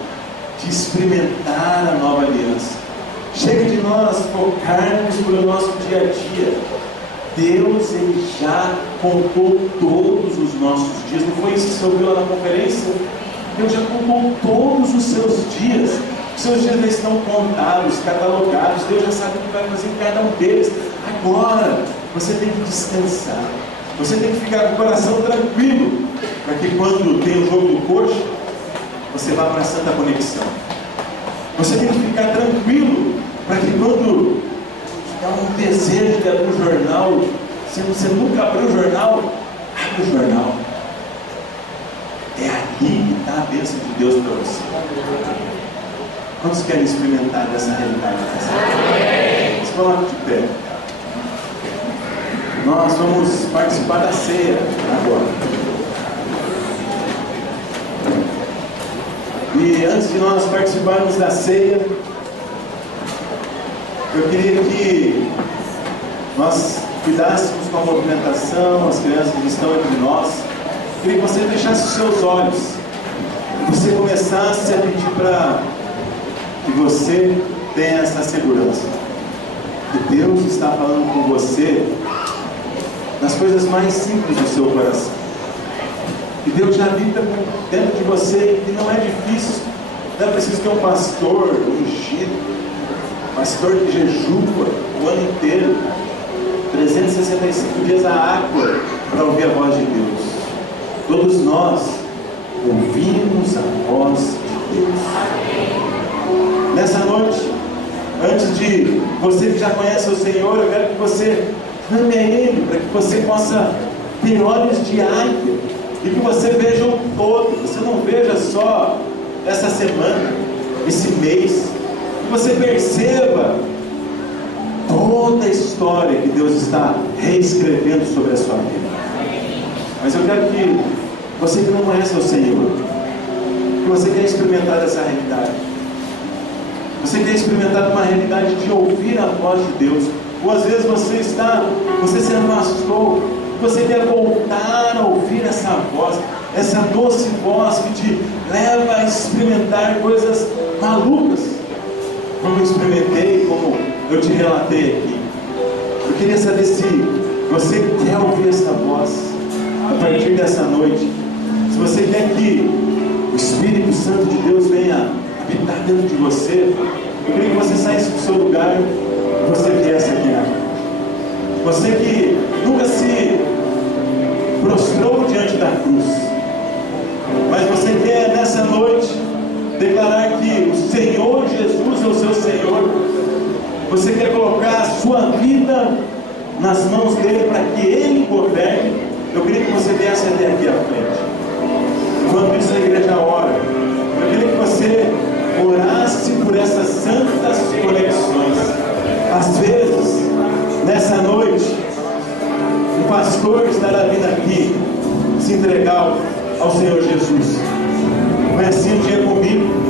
de experimentar a nova aliança. Chega de nós focarmos pelo nosso dia a dia. Deus, Ele já contou todos os nossos dias. Não foi isso que você ouviu lá na conferência? Deus já contou todos os seus dias. Os seus dias já estão contados, catalogados. Deus já sabe o que vai fazer em cada um deles. Agora, você tem que descansar. Você tem que ficar com o coração tranquilo, para que quando tem o jogo do coxa, você vá para a Santa Conexão. Você tem que ficar tranquilo, para que quando dá um desejo de abrir o jornal, se você nunca abriu o jornal, abre o jornal. É aqui que está a bênção de Deus para você. Quantos querem experimentar dessa realidade? Vamos colocar de pé. Nós vamos participar da ceia agora. E antes de nós participarmos da ceia, eu queria que nós cuidássemos com a movimentação, as crianças que estão entre nós. Eu queria que você fechasse os seus olhos e você começasse a pedir para que você tenha essa segurança, que Deus está falando com você nas coisas mais simples do seu coração, que Deus já habita dentro de você, que não é difícil, não é preciso ter um pastor ungido, pastor que jejua o ano inteiro, 365 dias a água, para ouvir a voz de Deus. Todos nós ouvimos a voz de Deus. Nessa noite, antes de você que já conhece o Senhor, eu quero que você ame a Ele, para que você possa ter olhos de águia e que você veja o todo. Você não veja só essa semana, esse mês, que você perceba toda a história que Deus está reescrevendo sobre a sua vida. Mas eu quero que você que não conhece o Senhor, que você quer experimentar essa realidade, você quer experimentar uma realidade de ouvir a voz de Deus, ou às vezes você se afastou, você quer voltar a ouvir essa voz, essa doce voz que te leva a experimentar coisas malucas, como eu experimentei, como eu te relatei aqui. Eu queria saber se você quer ouvir essa voz a partir dessa noite, se você quer que o Espírito Santo de Deus venha habitar dentro de você. Eu queria que você saísse do seu lugar e você viesse aqui. Você que nunca se prostrou diante da cruz, mas você quer nessa noite declarar que o Senhor Jesus é o seu Senhor. Você quer colocar a sua vida nas mãos dele para que ele governe. Eu queria que você viesse até aqui à frente. Enquanto isso a igreja ora, eu queria que você orasse por essas santas conexões. Às vezes, nessa noite, o pastor estará vindo aqui se entregar ao Senhor Jesus. Vai assim um dia comigo.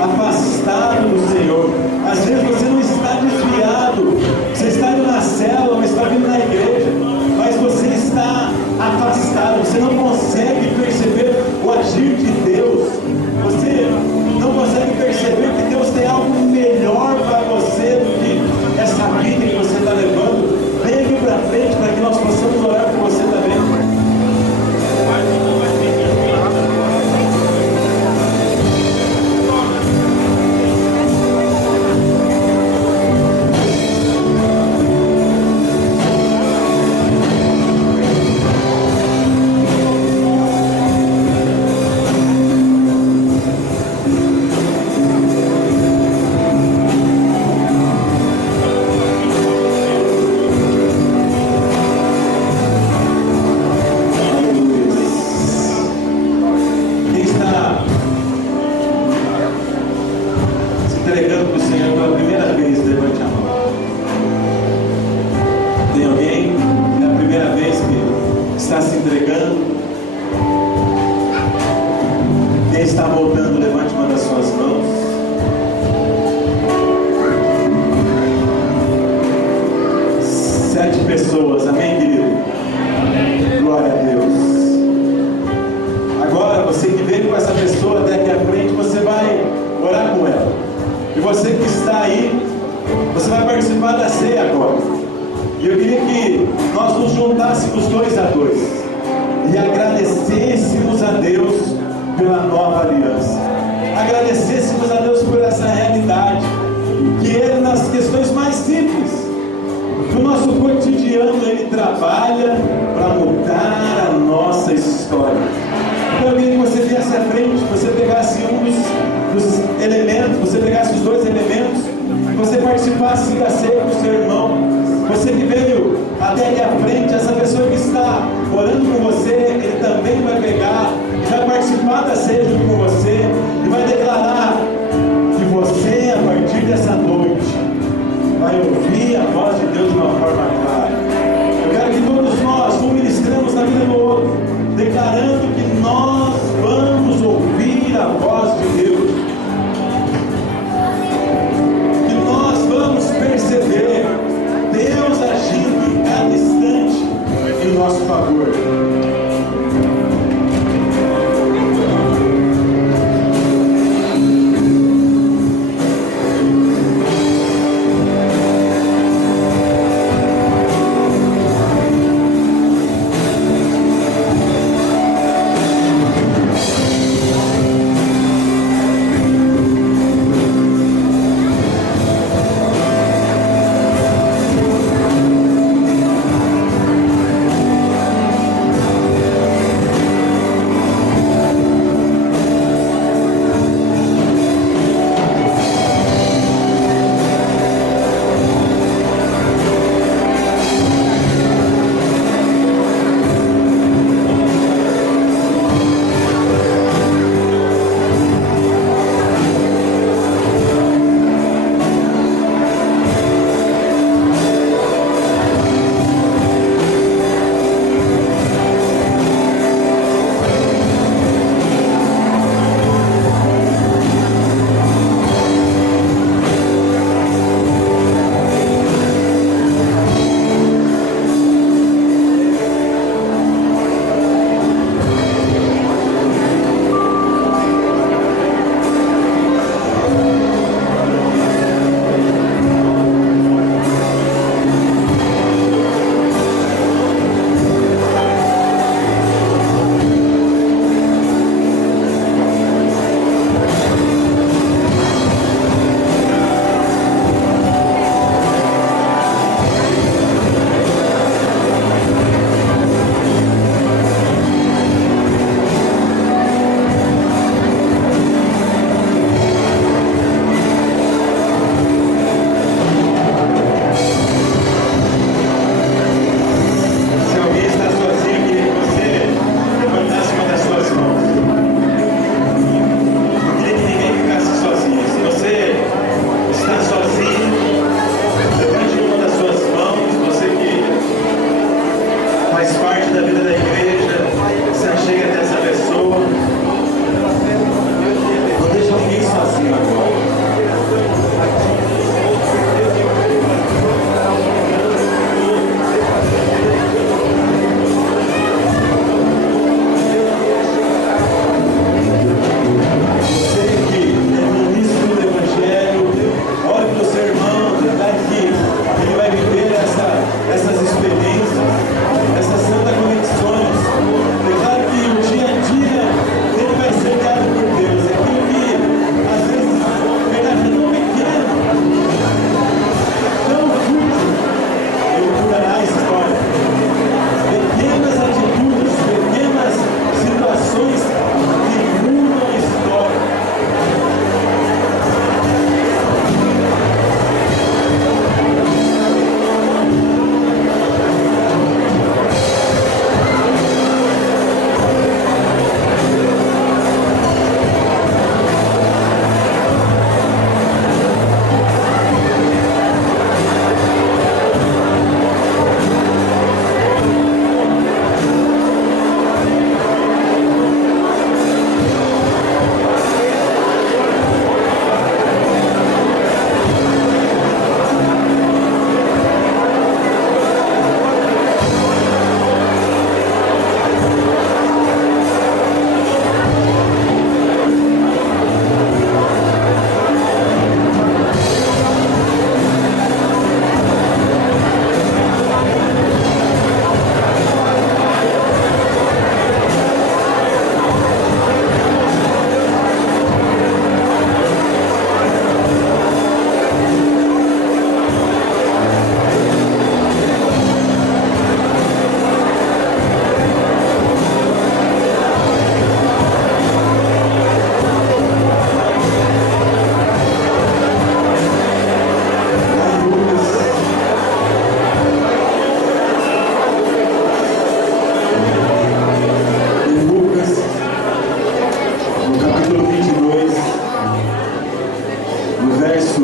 Afastado do Senhor, às vezes você não está desviado, você está indo na célula, mas está vindo na igreja, mas você está afastado, você não consegue perceber o agir de Deus, você não consegue perceber que Deus tem algo melhor para você do que essa vida que você está levando. Vem aqui para frente para que nós possamos orar por você também.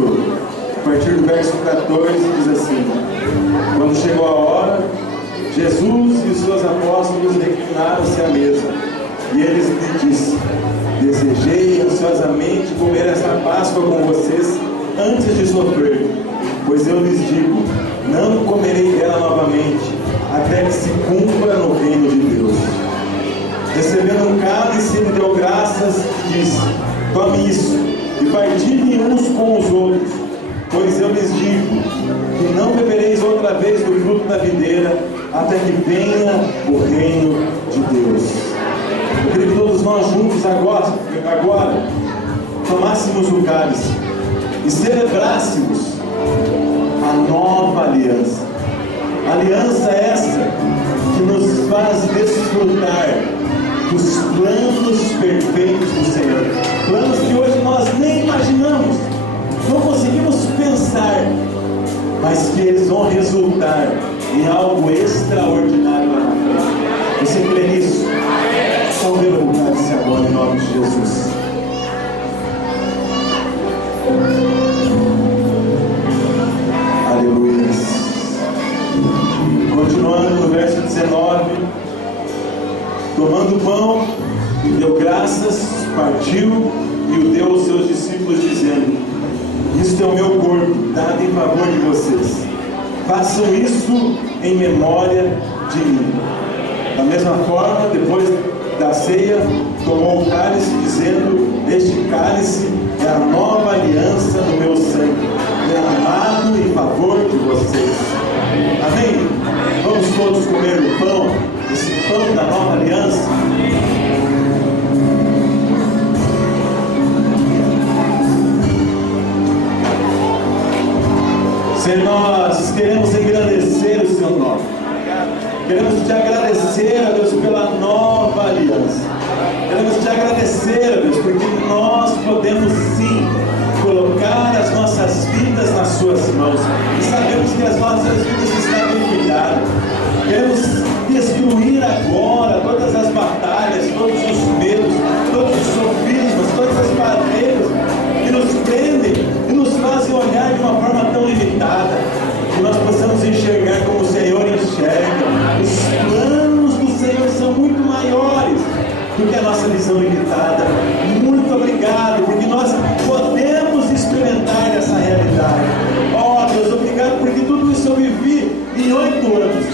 a partir do verso 14, diz assim: quando chegou a hora, Jesus e os seus apóstolos reclinaram-se à mesa, e eles lhe disseram: desejei ansiosamente comer esta Páscoa com vocês antes de sofrer, pois eu lhes digo, não comerei dela novamente, até que se cumpra no reino de Deus. Recebendo um cálice, ele deu graças e disse: tome isso, e partilhem uns com os outros, pois eu lhes digo, que não bebereis outra vez do fruto da videira, até que venha o reino de Deus. Eu queria que todos nós juntos agora tomássemos o cálice e celebrássemos a nova aliança. Aliança essa que nos faz desfrutar dos planos perfeitos do Senhor. Planos que hoje nós nem imaginamos, não conseguimos pensar, mas que eles vão resultar em algo extraordinário lá na frente. Você crê nisso? Então beba do cálice agora em nome de Jesus. Aleluia. Continuando no verso 19: tomando o pão, deu graças, partiu e o deu aos seus discípulos, dizendo: isto é o meu corpo, dado em favor de vocês. Façam isso em memória de mim. Da mesma forma, depois da ceia, tomou o cálice, dizendo: este cálice é a nova aliança do meu sangue, derramado em favor de vocês. Amém? Vamos todos comer o pão, esse pão da nova aliança. Senhor, nós queremos engrandecer o seu nome. Queremos te agradecer, a Deus, pela nova aliança. Queremos te agradecer, a Deus, porque nós podemos sim colocar as nossas vidas nas suas mãos e sabemos que as nossas vidas estão bem cuidadas. Queremos destruir agora todas as batalhas, todos os medos, todos os sofismas, todas as barreiras que nos prendem e nos fazem olhar de uma forma tão limitada, que nós possamos enxergar como o Senhor enxerga. Os planos do Senhor são muito maiores do que a nossa visão limitada. Muito obrigado, porque nós podemos experimentar essa realidade. Oh Deus, obrigado, porque tudo isso eu vivi em 8 anos.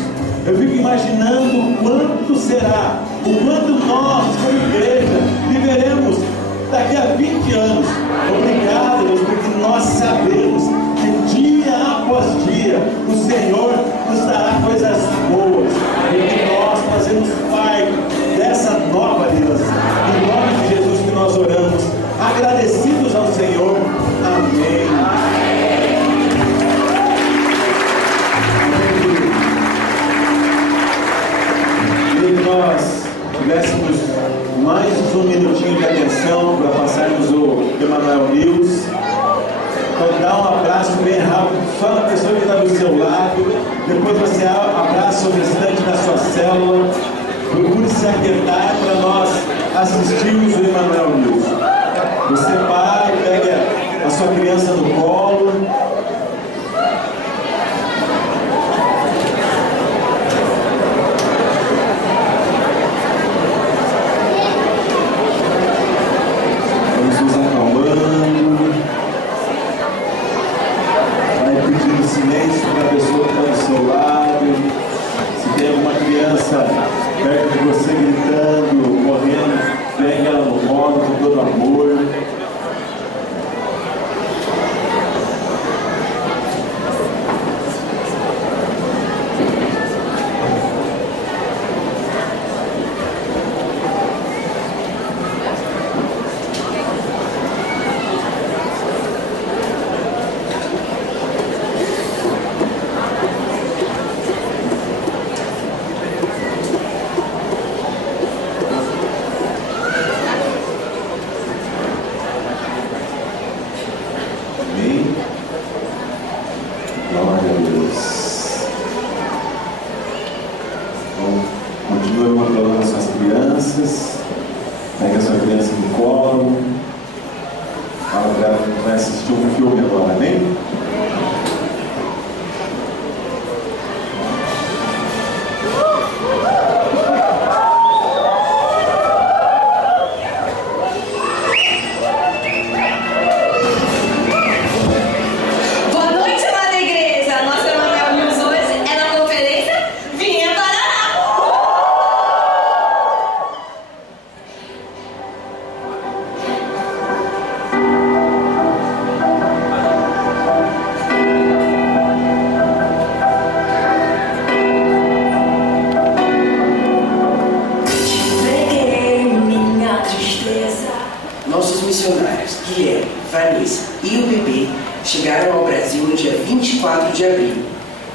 Eu fico imaginando o quanto será, o quanto nós, como igreja, viveremos daqui a 20 anos. Obrigado, Deus, porque nós sabemos que dia após dia o Senhor nos dará coisas boas, porque nós fazemos parte dessa nova aliança. Em nome de Jesus que nós oramos, agradecidos ao Senhor. Amém. Queria que nós tivéssemos mais um minutinho de atenção para passarmos o Emmanuel News. Então dá um abraço bem rápido só na pessoa que está do seu lado. Depois você abraça o restante da sua célula. Procure se aquietar para nós assistirmos o Emmanuel News. Você pai, pega a sua criança no colo. Vamos nos acalmando. Vai pedindo silêncio para a pessoa que está do seu lado. Se tem alguma criança perto de você gritando, morrendo, pegue ela no colo com todo amor. Pega a sua criança no colo. Fala para ela que vai assistir um filme agora. e o bebê chegaram ao Brasil no dia 24 de abril.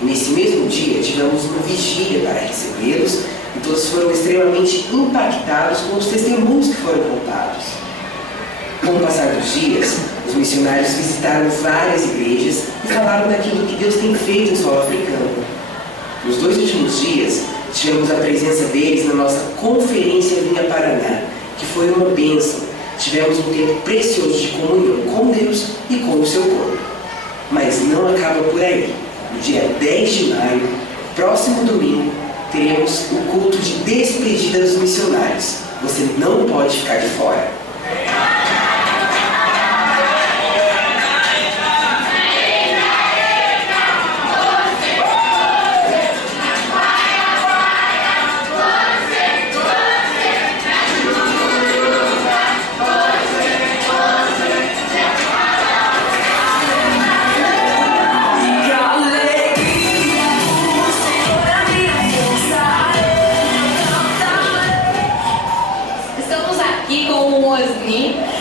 E nesse mesmo dia tivemos uma vigília para recebê-los e todos foram extremamente impactados com os testemunhos que foram contados. Com o passar dos dias, os missionários visitaram várias igrejas e falaram daquilo que Deus tem feito em solo africano. Nos 2 últimos dias, tivemos a presença deles na nossa Conferência Vinha Paraná, que foi uma bênção. Tivemos um tempo precioso de comunhão com Deus e com o seu corpo. Mas não acaba por aí. No dia 10 de maio, próximo domingo, teremos o culto de despedida dos missionários. Você não pode ficar de fora.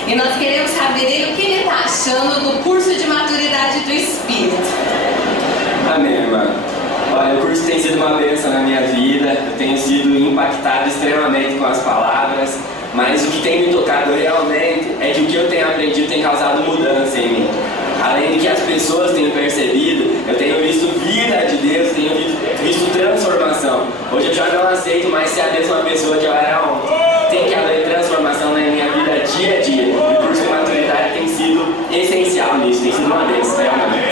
E nós queremos saber dele o que ele está achando do curso de maturidade do Espírito. Amém, irmã. Olha, o curso tem sido uma bênção na minha vida. Eu tenho sido impactado extremamente com as palavras. Mas o que tem me tocado realmente é que o que eu tenho aprendido tem causado mudança em mim. Além de que as pessoas tenham percebido, eu tenho visto vida de Deus, tenho visto transformação. Hoje eu já não aceito mais ser a mesma pessoa que eu era ontem. Tem que haver transformação na minha vida dia a dia. E o curso de maturidade tem sido essencial nisso, tem sido uma bênção, realmente.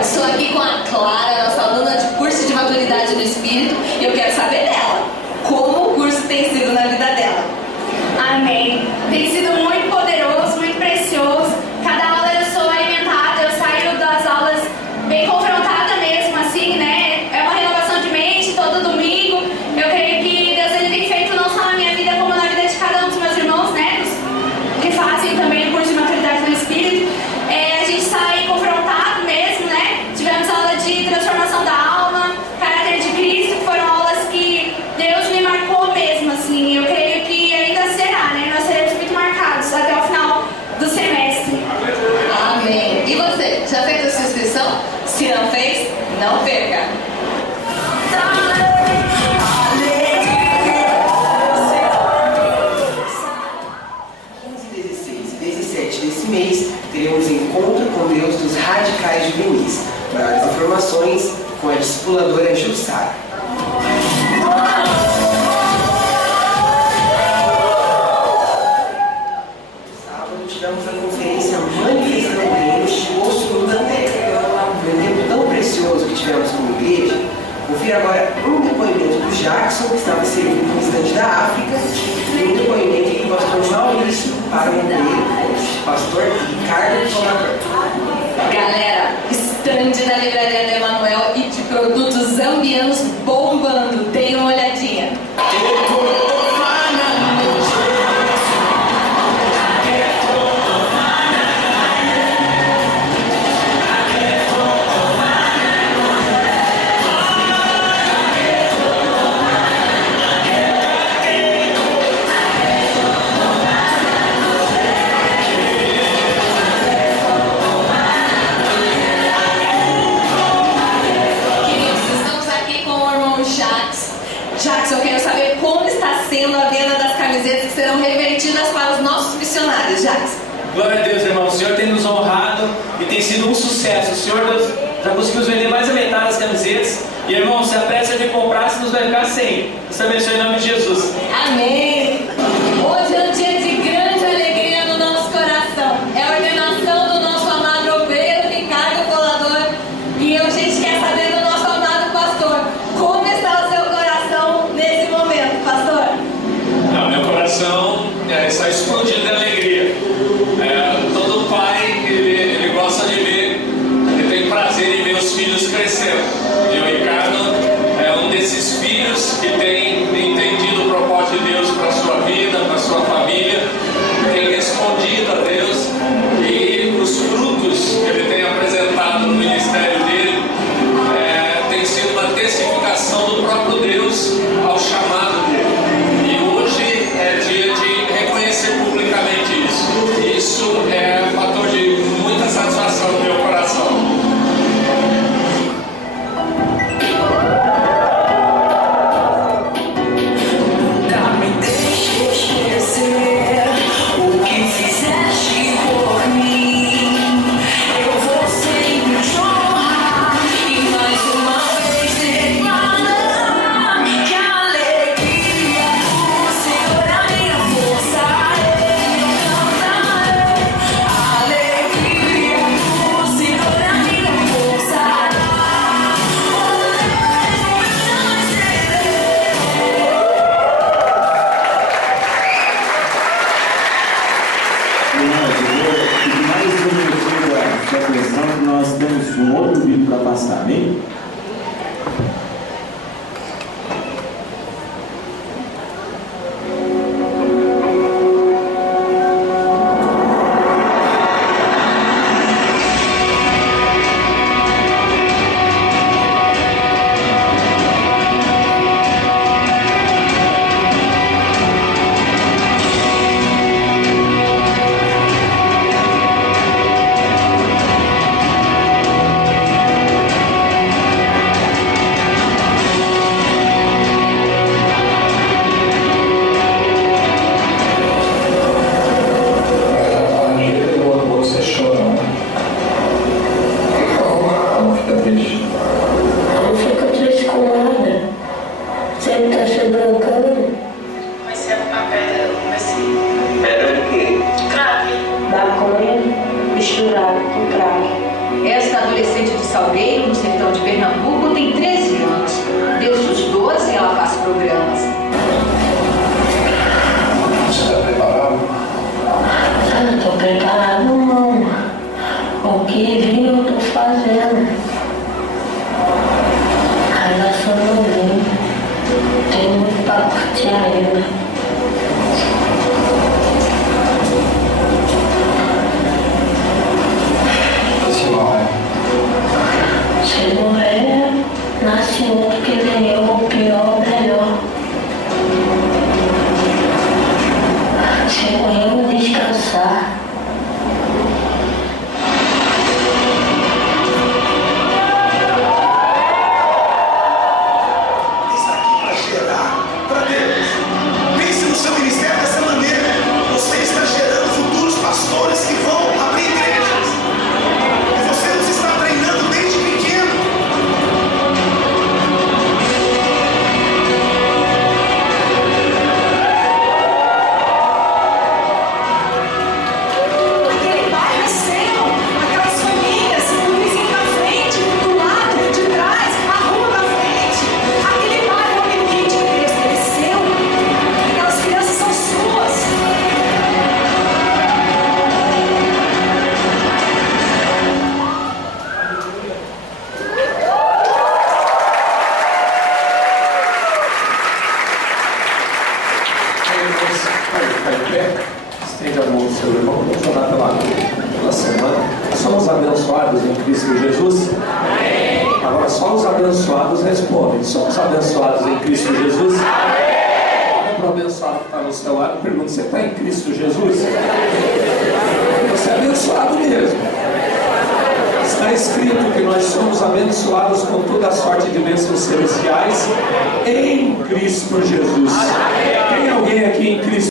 Estou aqui com a Clara, nossa aluna de curso de maturidade do Espírito, e eu quero saber dela, como o curso tem sido na vida dela. Amém. Tem sido muito poderoso, muito precioso. Cada aula eu sou alimentada, eu saio das aulas bem confrontada mesmo, assim, né? É uma renovação de mente todo domingo. Eu creio que Deus ele tem feito não só na minha vida, como na vida de cada um dos meus irmãos, né? Que fazem também o curso de maturidade no Espírito. A gente sai confrontado mesmo, né? Tivemos aula de transformação da alma, caráter de Cristo, que foram aulas que Deus me marcou mesmo, assim. Eu creio que ainda será, né? Nós seremos muito marcados até o final do semestre. Amém. E você, já fez a sua inscrição? Se não fez, não perca. 17 desse mês, teremos encontro com Deus dos radicais juvenis. Maiores informações com a discipuladora Jussara. Sábado tivemos a conferência Manifestando Deus, o Sul da Terra. Foi um tempo tão precioso que tivemos como igreja. Confira agora um depoimento do Jackson, que estava servindo no restante da África, e um depoimento do pastor Maurício para o pastor Ricardo Solador. Galera, stand da Livraria do Emanuel e de produtos zambianos bombando. Deem uma olhadinha. Jackson, eu quero saber como está sendo a venda das camisetas que serão revertidas para os nossos missionários, Jackson. Glória a Deus, irmão. O Senhor tem nos honrado e tem sido um sucesso. O Senhor Deus já conseguiu vender mais da metade das camisetas. E, irmão, se apressa de comprar, se nos vai ficar sem. Deus abençoe em nome de Jesus. Amém. Hoje é um dia de grande alegria no nosso coração. É a ordenação do nosso amado obreiro, Ricardo Colador. E a gente quer saber do nosso amado pastor. Como está o seu coração nesse momento, pastor? Não, meu coração está explodindo de alegria. Todo pai, ele gosta de ver, ele tem prazer em ver os filhos crescendo. E o Ricardo é um desses filhos que tem entendido o propósito de Deus para a um outro vídeo para passar, amém? Esta adolescente de Salgueiro, no sertão de Pernambuco, tem 13 anos. Desde os 12 ela faz programas. Você está preparado? Eu não estou preparado, não. O que vi eu estou fazendo. Ainda sou novinho. Tem muito para curtir ainda. Se morrer, nasce outro que ganhou o pior, o melhor. Se morrer, descansar. Está aqui para gerar para Deus. Pense no seu ministério dessa maneira. Você está gerando futuros pastores que vão abrir igrejas. E você nos está treinando desde pequeno. Aquele bairro é seu, aquelas famílias, o vizinho da frente, do lado, de trás, a rua da frente. Aquele bairro é limite, ele é seu. Aquelas crianças são suas. Vai em pé, estende a mão do seu irmão, vamos orar pela semana. Somos abençoados em Cristo Jesus? Agora só os abençoados respondem. Somos abençoados em Cristo Jesus? Olha para o abençoado que está no seu lado e pergunta: você está em Cristo Jesus? Você é abençoado mesmo. Está escrito que nós somos abençoados com toda a sorte de bênçãos celestiais em Cristo Jesus. Tem alguém aqui em Cristo